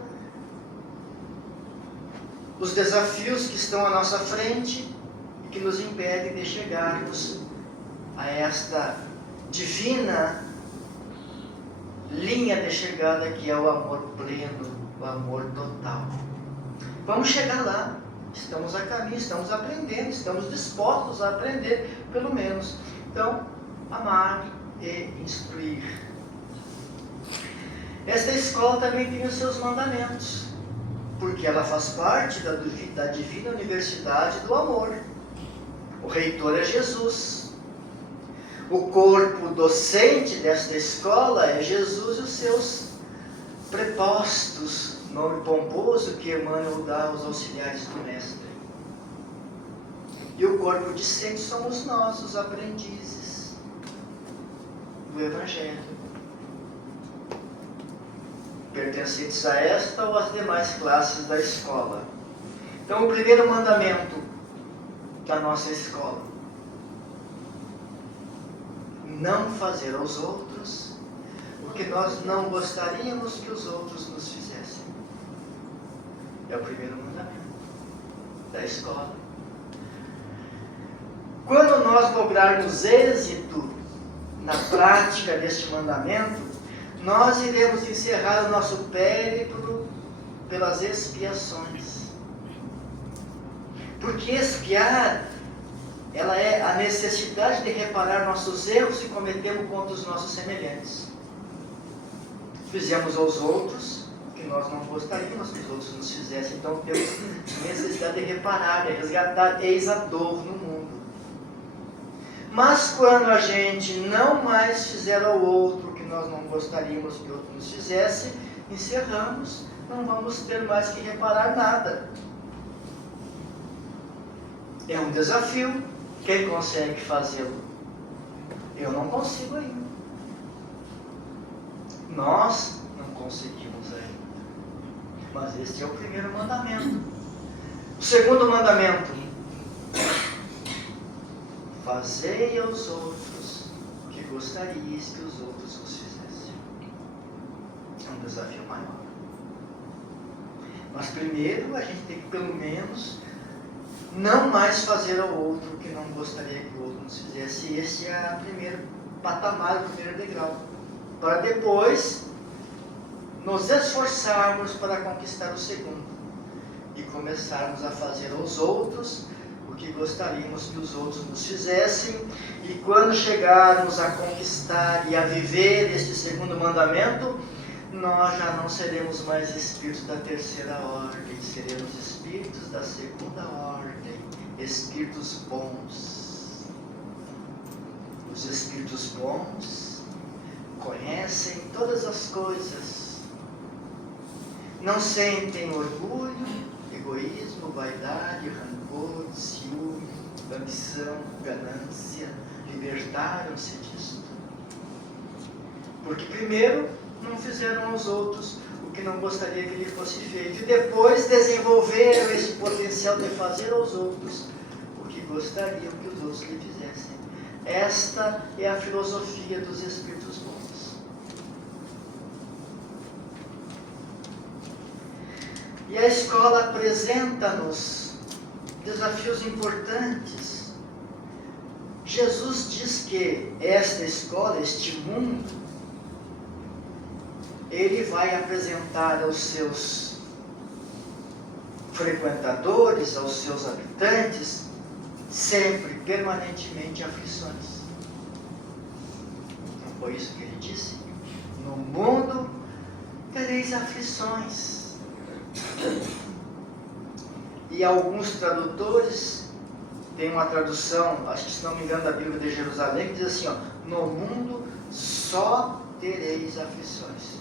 os desafios que estão à nossa frente e que nos impedem de chegarmos a esta divina linha de chegada que é o amor pleno, o amor total. Vamos chegar lá, estamos a caminho, estamos aprendendo, estamos dispostos a aprender, pelo menos. Então, amar e instruir. Esta escola também tem os seus mandamentos, porque ela faz parte da Divina Universidade do Amor. O reitor é Jesus. O corpo docente desta escola é Jesus e os seus prepostos, nome pomposo que Emmanuel dá aos auxiliares do Mestre. E o corpo discente somos nós, os aprendizes do Evangelho, pertencentes a esta ou às demais classes da escola. Então, o primeiro mandamento da nossa escola: não fazer aos outros o que nós não gostaríamos que os outros nos fizessem. É o primeiro mandamento da escola. Quando nós lograrmos êxito na prática deste mandamento, nós iremos encerrar o nosso périplo pelas expiações. Porque expiar, ela é a necessidade de reparar nossos erros que cometemos contra os nossos semelhantes. Fizemos aos outros o que nós não gostaríamos que os outros nos fizessem, então temos necessidade de reparar, de resgatar, eis a dor no mundo. Mas quando a gente não mais fizer ao outro o que nós não gostaríamos que o outro nos fizesse, encerramos, não vamos ter mais que reparar nada. É um desafio. Quem consegue fazê-lo? Eu não consigo ainda. Nós não conseguimos ainda. Mas este é o primeiro mandamento. O segundo mandamento: fazei aos outros o que gostaríeis que os outros vos fizessem. É um desafio maior. Mas primeiro a gente tem que, pelo menos, não mais fazer ao outro o que não gostaria que o outro nos fizesse. E esse é o primeiro patamar, o primeiro degrau. Para depois nos esforçarmos para conquistar o segundo. E começarmos a fazer aos outros o que gostaríamos que os outros nos fizessem. E quando chegarmos a conquistar e a viver este segundo mandamento, nós já não seremos mais espíritos da terceira ordem, seremos espíritos da segunda ordem, espíritos bons. Os espíritos bons conhecem todas as coisas, não sentem orgulho, egoísmo, vaidade, rancor, ciúme, ambição, ganância, libertaram-se disso. Porque primeiro não fizeram aos outros o que não gostaria que lhe fosse feito, e depois desenvolveram esse potencial de fazer aos outros o que gostariam que os outros lhe fizessem. Esta é a filosofia dos espíritos bons. E a escola apresenta-nos desafios importantes. Jesus diz que esta escola, este mundo, ele vai apresentar aos seus frequentadores, aos seus habitantes, sempre, permanentemente, aflições. Não foi isso que ele disse? No mundo tereis aflições. E alguns tradutores têm uma tradução, acho que se não me engano da Bíblia de Jerusalém, que diz assim, ó, no mundo só tereis aflições.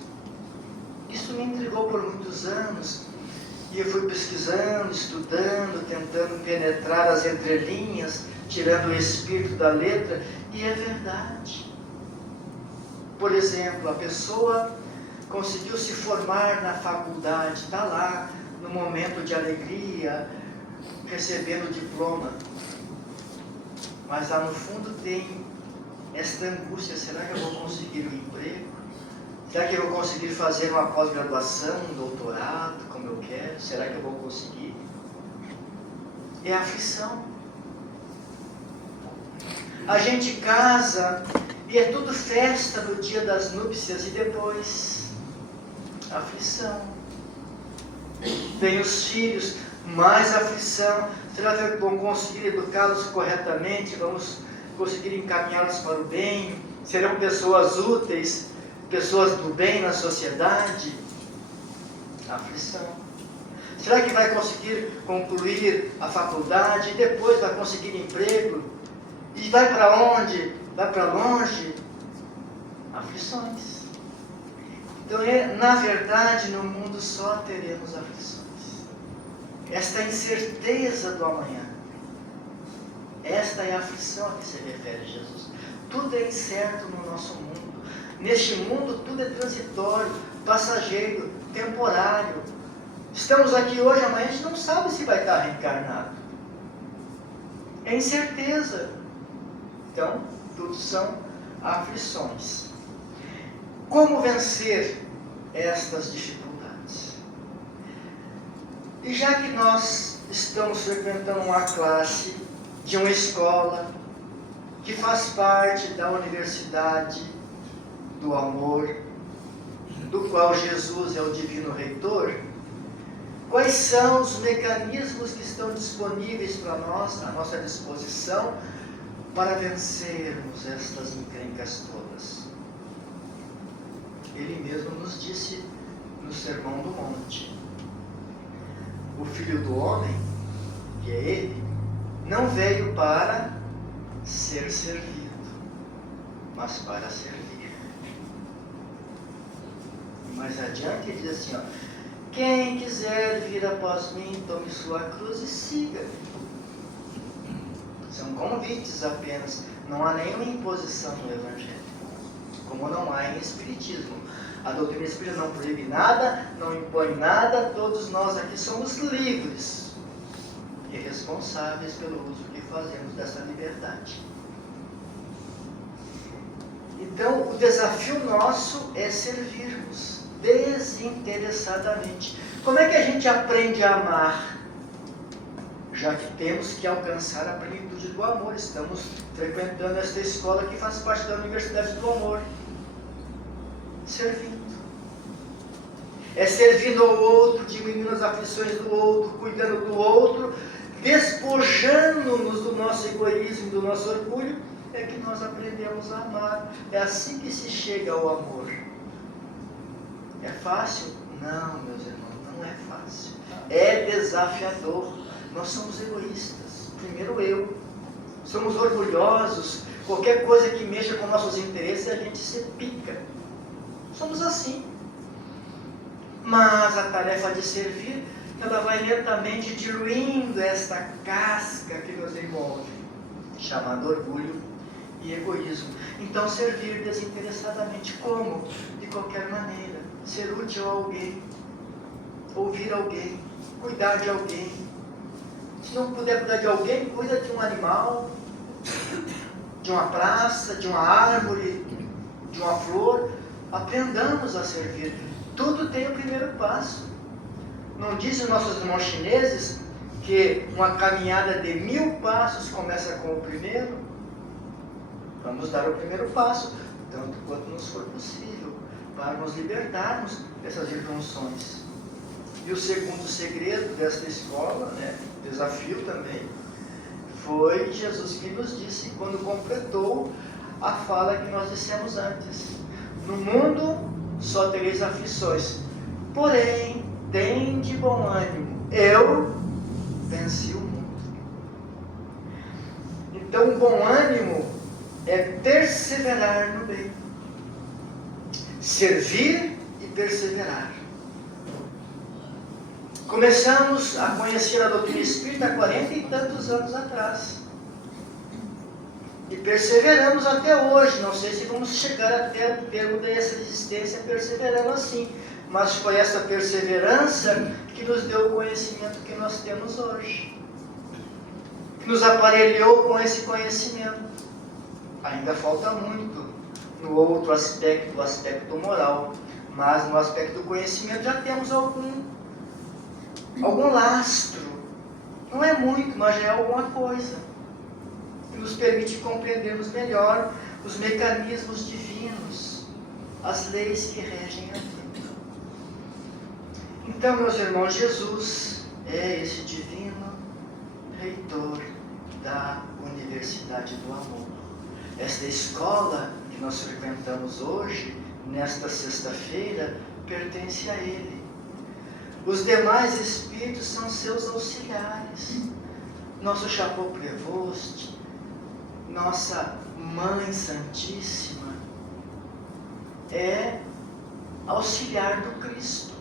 Isso me intrigou por muitos anos, e eu fui pesquisando, estudando, tentando penetrar as entrelinhas, tirando o espírito da letra, e é verdade. Por exemplo, a pessoa conseguiu se formar na faculdade, está lá, no momento de alegria, recebendo o diploma, mas lá no fundo tem esta angústia, será que eu vou conseguir um emprego? Será que eu vou conseguir fazer uma pós-graduação, um doutorado, como eu quero? Será que eu vou conseguir? É aflição. A gente casa e é tudo festa no dia das núpcias e depois aflição. Tem os filhos, mais aflição. Será que vamos conseguir educá-los corretamente? Vamos conseguir encaminhá-los para o bem? Serão pessoas úteis? Pessoas do bem na sociedade? Aflição. Será que vai conseguir concluir a faculdade e depois vai conseguir emprego? E vai para onde? Vai para longe? Aflições. Então, na verdade, no mundo só teremos aflições. Esta incerteza do amanhã. Esta é a aflição a que se refere Jesus. Tudo é incerto no nosso mundo. Neste mundo tudo é transitório, passageiro, temporário. Estamos aqui hoje, amanhã a gente não sabe se vai estar reencarnado. É incerteza. Então, tudo são aflições. Como vencer estas dificuldades? E já que nós estamos frequentando uma classe de uma escola que faz parte da universidade do amor, do qual Jesus é o divino reitor, quais são os mecanismos que estão disponíveis para nós, à nossa disposição, para vencermos estas encrencas todas? Ele mesmo nos disse no Sermão do Monte: o Filho do Homem, que é Ele, não veio para ser servido, mas para servir. Mais adiante ele diz assim, ó, quem quiser vir após mim, tome sua cruz e siga-me. São convites apenas, não há nenhuma imposição no Evangelho, como não há em Espiritismo. A doutrina espírita não proíbe nada, não impõe nada, todos nós aqui somos livres e responsáveis pelo uso que fazemos dessa liberdade. Então, o desafio nosso é servirmos desinteressadamente. Como é que a gente aprende a amar? Já que temos que alcançar a plenitude do amor. Estamos frequentando esta escola que faz parte da Universidade do Amor. Servindo. É servindo ao outro, diminuindo as aflições do outro, cuidando do outro, despojando-nos do nosso egoísmo, do nosso orgulho, é que nós aprendemos a amar. É assim que se chega ao amor. É fácil? Não, meus irmãos, não é fácil. É desafiador. Nós somos egoístas. Primeiro eu. Somos orgulhosos. Qualquer coisa que mexa com nossos interesses, a gente se pica. Somos assim. Mas a tarefa de servir, ela vai lentamente diluindo esta casca que nos envolve, chamada orgulho e egoísmo. Então, servir desinteressadamente. Como? De qualquer maneira. Ser útil a alguém. Ouvir alguém. Cuidar de alguém. Se não puder cuidar de alguém, cuida de um animal, de uma praça, de uma árvore, de uma flor. Aprendamos a servir. Tudo tem o primeiro passo. Não dizem nossos irmãos chineses que uma caminhada de 1000 passos começa com o primeiro? Vamos dar o primeiro passo, tanto quanto nos for possível, para nos libertarmos dessas injunções. E o segundo segredo desta escola, desafio também, foi Jesus que nos disse, quando completou a fala que nós dissemos antes. No mundo só tereis aflições, porém, tende bom ânimo, eu venci o mundo. Então, o bom ânimo é perseverar no bem, servir e perseverar. Começamos a conhecer a doutrina espírita há 40 e tantos anos atrás. E perseveramos até hoje. Não sei se vamos chegar até o termo dessa existência perseverando assim. Mas foi essa perseverança que nos deu o conhecimento que nós temos hoje. Que nos aparelhou com esse conhecimento. Ainda falta muito no outro aspecto, o aspecto moral. Mas no aspecto do conhecimento já temos algum lastro. Não é muito, mas já é alguma coisa. Que nos permite compreendermos melhor os mecanismos divinos, as leis que regem a vida. Então, meus irmãos, Jesus é esse divino reitor da Universidade do Amor. Esta escola que nós frequentamos hoje, nesta sexta-feira, pertence a Ele. Os demais espíritos são seus auxiliares. Nosso Chapeau Prévost, nossa Mãe Santíssima, é auxiliar do Cristo.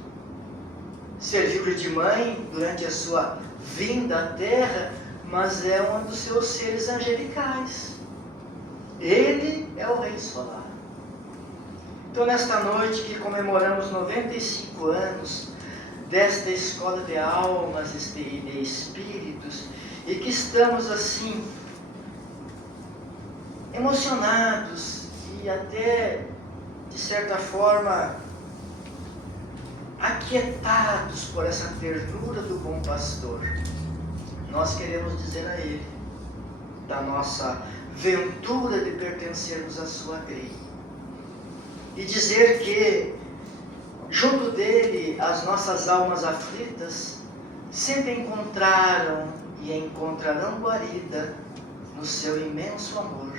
Serviu-lhe de mãe durante a sua vinda à Terra, mas é um dos seus seres angelicais. Ele é o Rei Solar. Então, nesta noite que comemoramos 95 anos desta escola de almas e de espíritos, e que estamos assim emocionados e até de certa forma aquietados por essa ternura do bom pastor, nós queremos dizer a Ele da nossa ventura de pertencermos à sua grei e dizer que junto dele as nossas almas aflitas sempre encontraram e encontrarão guarida no seu imenso amor.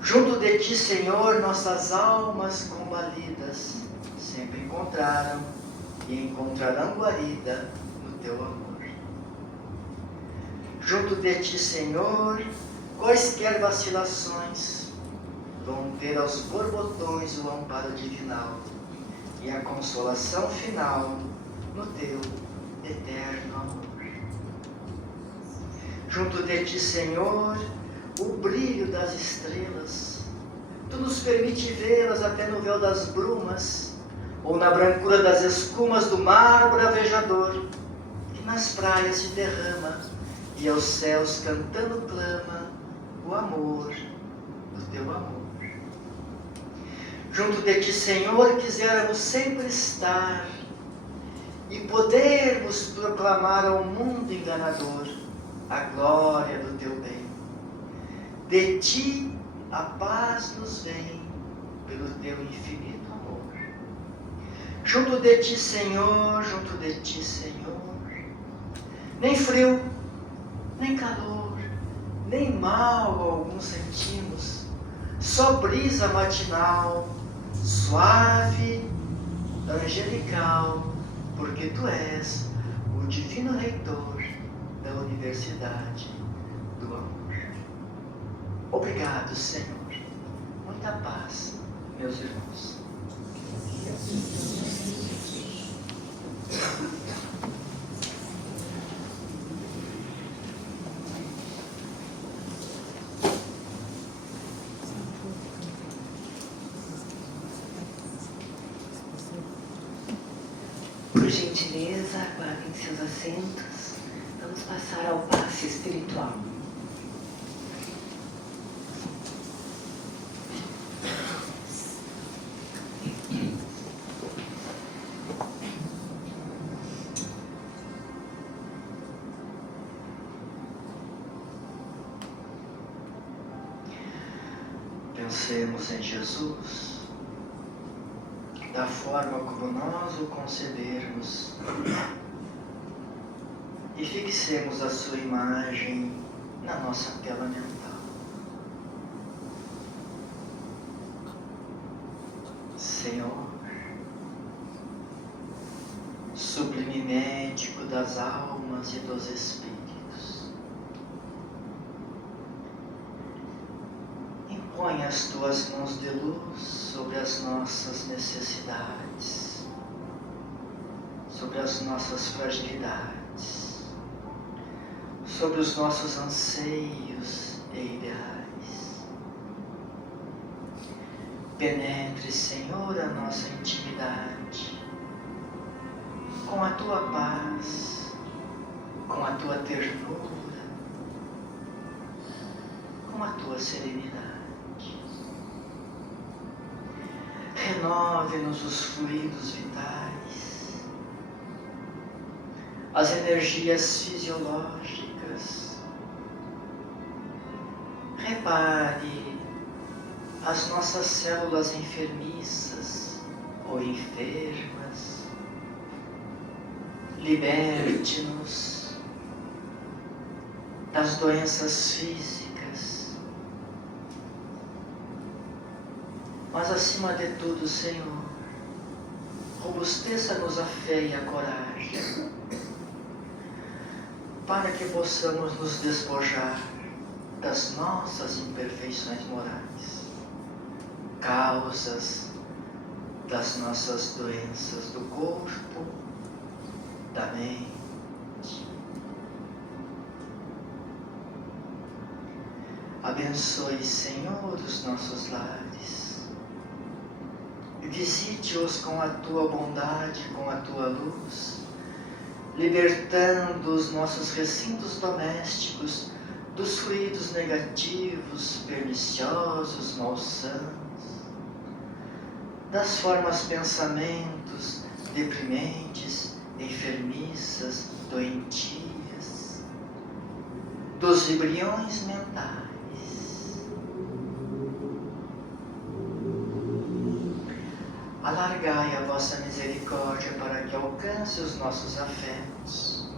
Junto de ti, Senhor, nossas almas combalidas sempre encontraram e encontrarão guarida no teu amor. Junto de ti, Senhor, quaisquer vacilações vão ter aos borbotões o amparo divinal e a consolação final no teu eterno amor. Junto de ti, Senhor, o brilho das estrelas, tu nos permite vê-las até no véu das brumas, ou na brancura das escumas do mar bravejador, que nas praias se derrama, e aos céus cantando clama o amor do teu amor. Junto de ti, Senhor, quiséramos sempre estar e podermos proclamar ao mundo enganador a glória do teu bem. De ti a paz nos vem pelo teu infinito amor. Junto de ti, Senhor, nem frio, nem calor, nem mal algum sentimos, só brisa matinal, suave, angelical, porque tu és o divino reitor da Universidade do Amor. Obrigado, Senhor. Muita paz, meus irmãos. Por gentileza, aguardem seus assentos. Vamos passar ao passe espiritual. Pensemos em Jesus da forma como nós o concebermos e fixemos a sua imagem na nossa tela mental. Senhor, sublime médico das almas e dos espíritos, põe as tuas mãos de luz sobre as nossas necessidades, sobre as nossas fragilidades, sobre os nossos anseios e ideais. Penetre, Senhor, a nossa intimidade com a tua paz, com a tua ternura, com a tua serenidade. Renove-nos os fluidos vitais, as energias fisiológicas. Repare as nossas células enfermiças ou enfermas. Liberte-nos das doenças físicas. Mas acima de tudo, Senhor, robusteça-nos a fé e a coragem, para que possamos nos despojar das nossas imperfeições morais, causas das nossas doenças do corpo, da mente. Abençoe, Senhor, os nossos lares. Visite-os com a tua bondade, com a tua luz, libertando os nossos recintos domésticos dos fluidos negativos, perniciosos, malsãos, das formas pensamentos deprimentes, enfermiças, doentias, dos vibriões mentais. Alargai a vossa misericórdia para que alcance os nossos afetos,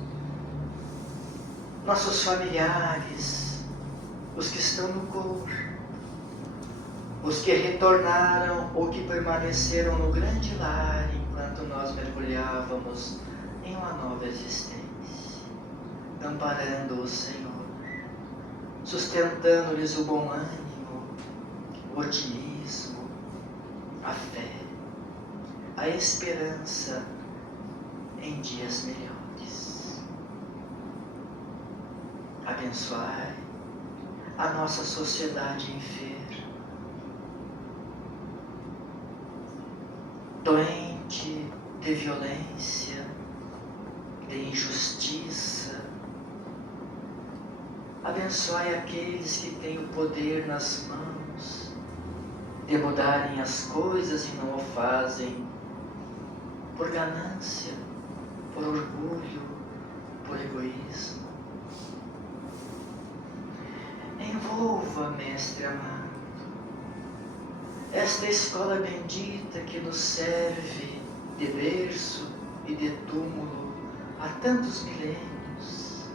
nossos familiares, os que estão no corpo, os que retornaram ou que permaneceram no grande lar enquanto nós mergulhávamos em uma nova existência, amparando-os, Senhor, sustentando-lhes o bom ânimo, o otimismo, a fé, a esperança em dias melhores. Abençoai a nossa sociedade enferma, doente de violência, de injustiça. Abençoai aqueles que têm o poder nas mãos de mudarem as coisas e não o fazem por ganância, por orgulho, por egoísmo. Envolva, Mestre amado, esta escola bendita que nos serve de berço e de túmulo há tantos milênios.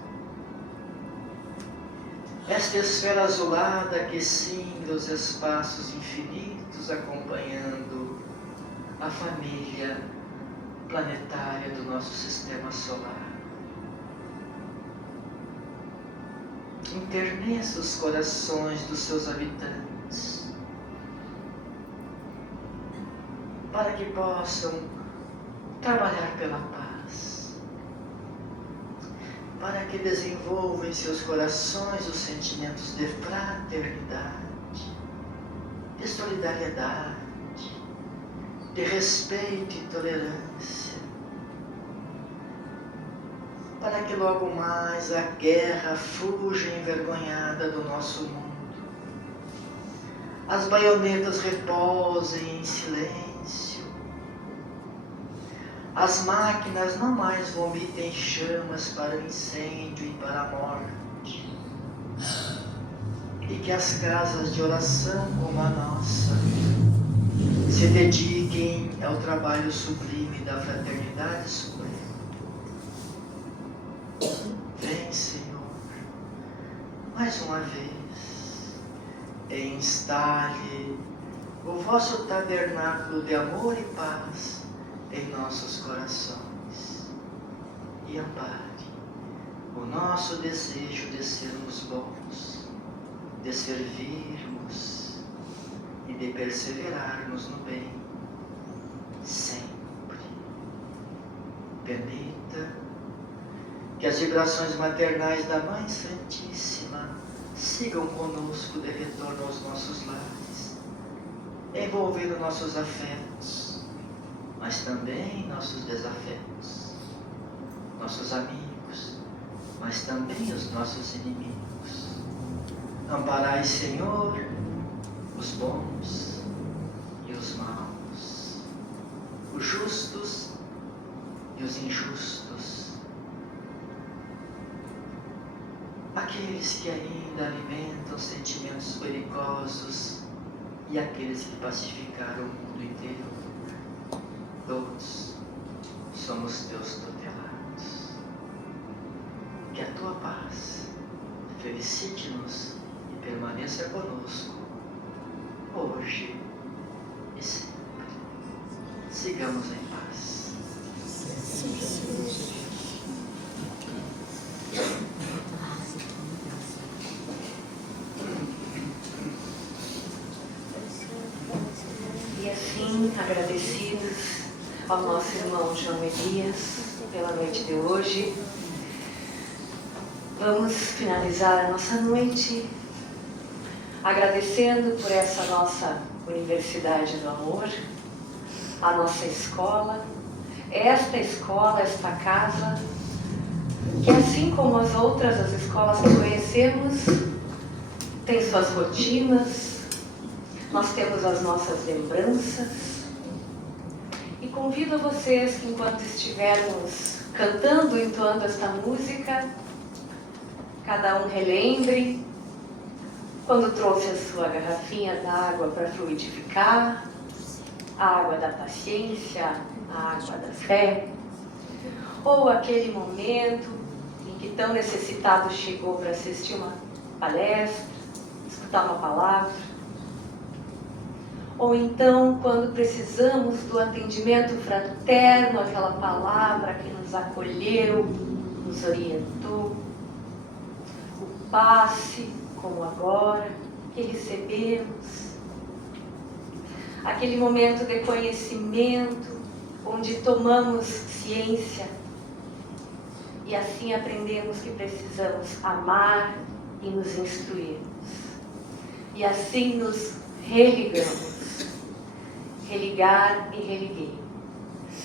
Esta esfera azulada que cinge os espaços infinitos, acompanhando a família planetária do nosso sistema solar. Enterneça os corações dos seus habitantes, para que possam trabalhar pela paz, para que desenvolvam em seus corações os sentimentos de fraternidade, de solidariedade, de respeito e tolerância, para que logo mais a guerra fuja envergonhada do nosso mundo, as baionetas repousem em silêncio, as máquinas não mais vomitem chamas para o incêndio e para a morte, e que as casas de oração como a nossa se dediquem ao trabalho sublime da fraternidade suprema. Vem, Senhor, mais uma vez, e instale o vosso tabernáculo de amor e paz em nossos corações, e ampare o nosso desejo de sermos bons, de servirmos e de perseverarmos no bem, sempre. Permita que as vibrações maternais da Mãe Santíssima sigam conosco de retorno aos nossos lares, envolvendo nossos afetos, mas também nossos desafetos, nossos amigos, mas também os nossos inimigos. Amparai, Senhor, os bons e os maus, os justos e os injustos, aqueles que ainda alimentam sentimentos belicosos e aqueles que pacificaram o mundo inteiro. Todos somos teus tutelados. Que a tua paz felicite-nos e permaneça conosco, hoje e sempre. Sigamos em paz. E assim, agradecidos ao nosso irmão João Elias pela noite de hoje, vamos finalizar a nossa noite agradecendo por essa nossa Universidade do Amor, a nossa escola, esta casa, que assim como as outras, as escolas que conhecemos, tem suas rotinas, nós temos as nossas lembranças, e convido a vocês que enquanto estivermos cantando, entoando esta música, cada um relembre quando trouxe a sua garrafinha d'água para fluidificar, a água da paciência, a água da fé, ou aquele momento em que tão necessitado chegou para assistir uma palestra, escutar uma palavra, ou então quando precisamos do atendimento fraterno, aquela palavra que nos acolheu, nos orientou, o passe, como agora, que recebemos, aquele momento de conhecimento, onde tomamos ciência e assim aprendemos que precisamos amar e nos instruirmos. E assim nos religamos, religar e religuei.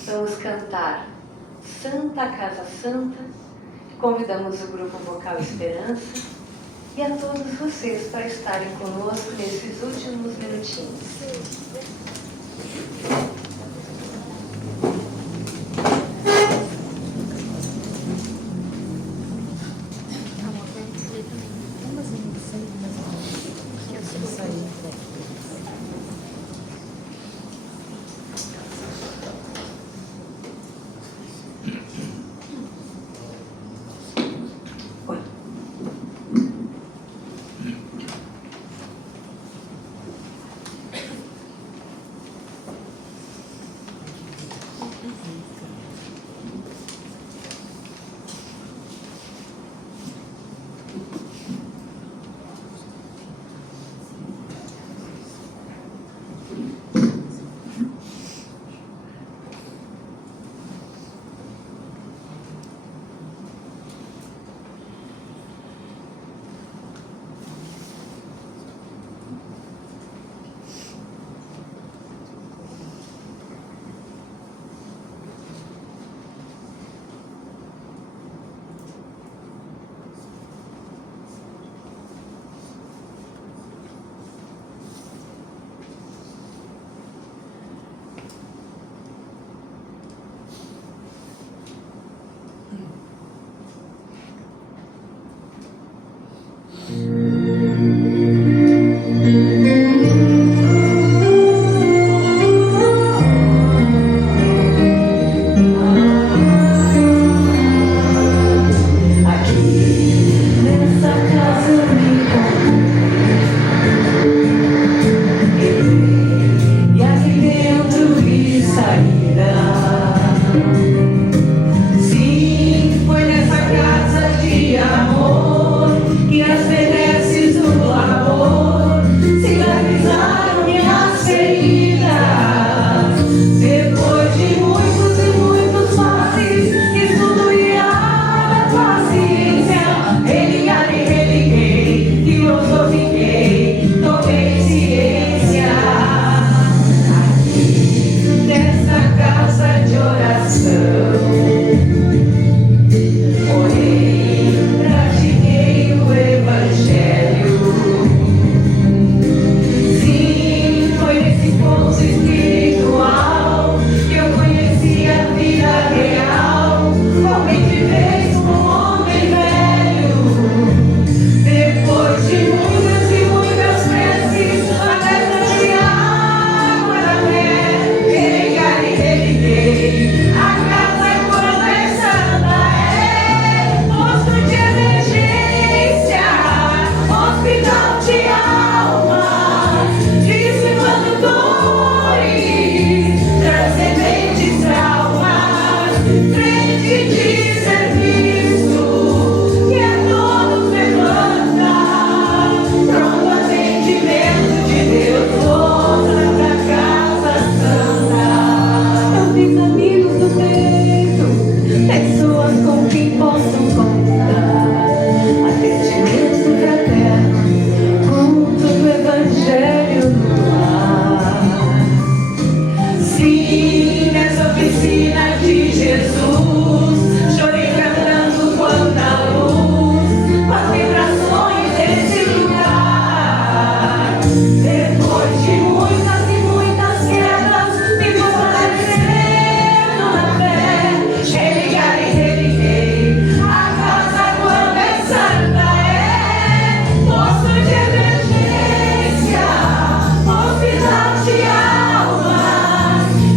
Vamos cantar Santa Casa Santa, convidamos o grupo vocal Esperança e a todos vocês para estarem conosco nesses últimos minutinhos.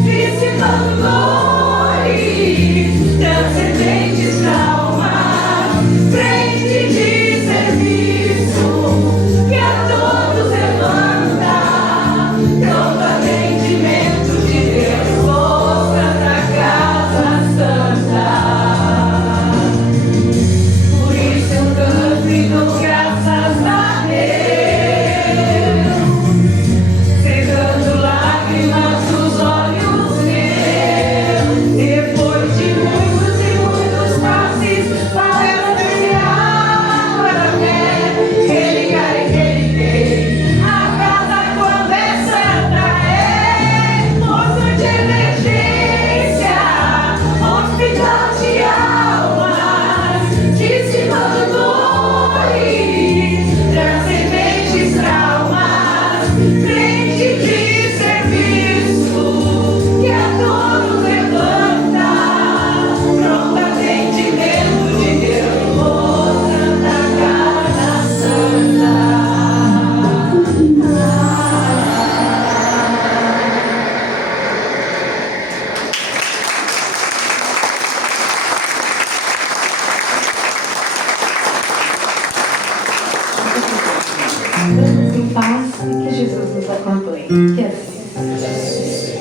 Visitando dores Vamos em paz e que Jesus nos acompanhe. Que assim seja.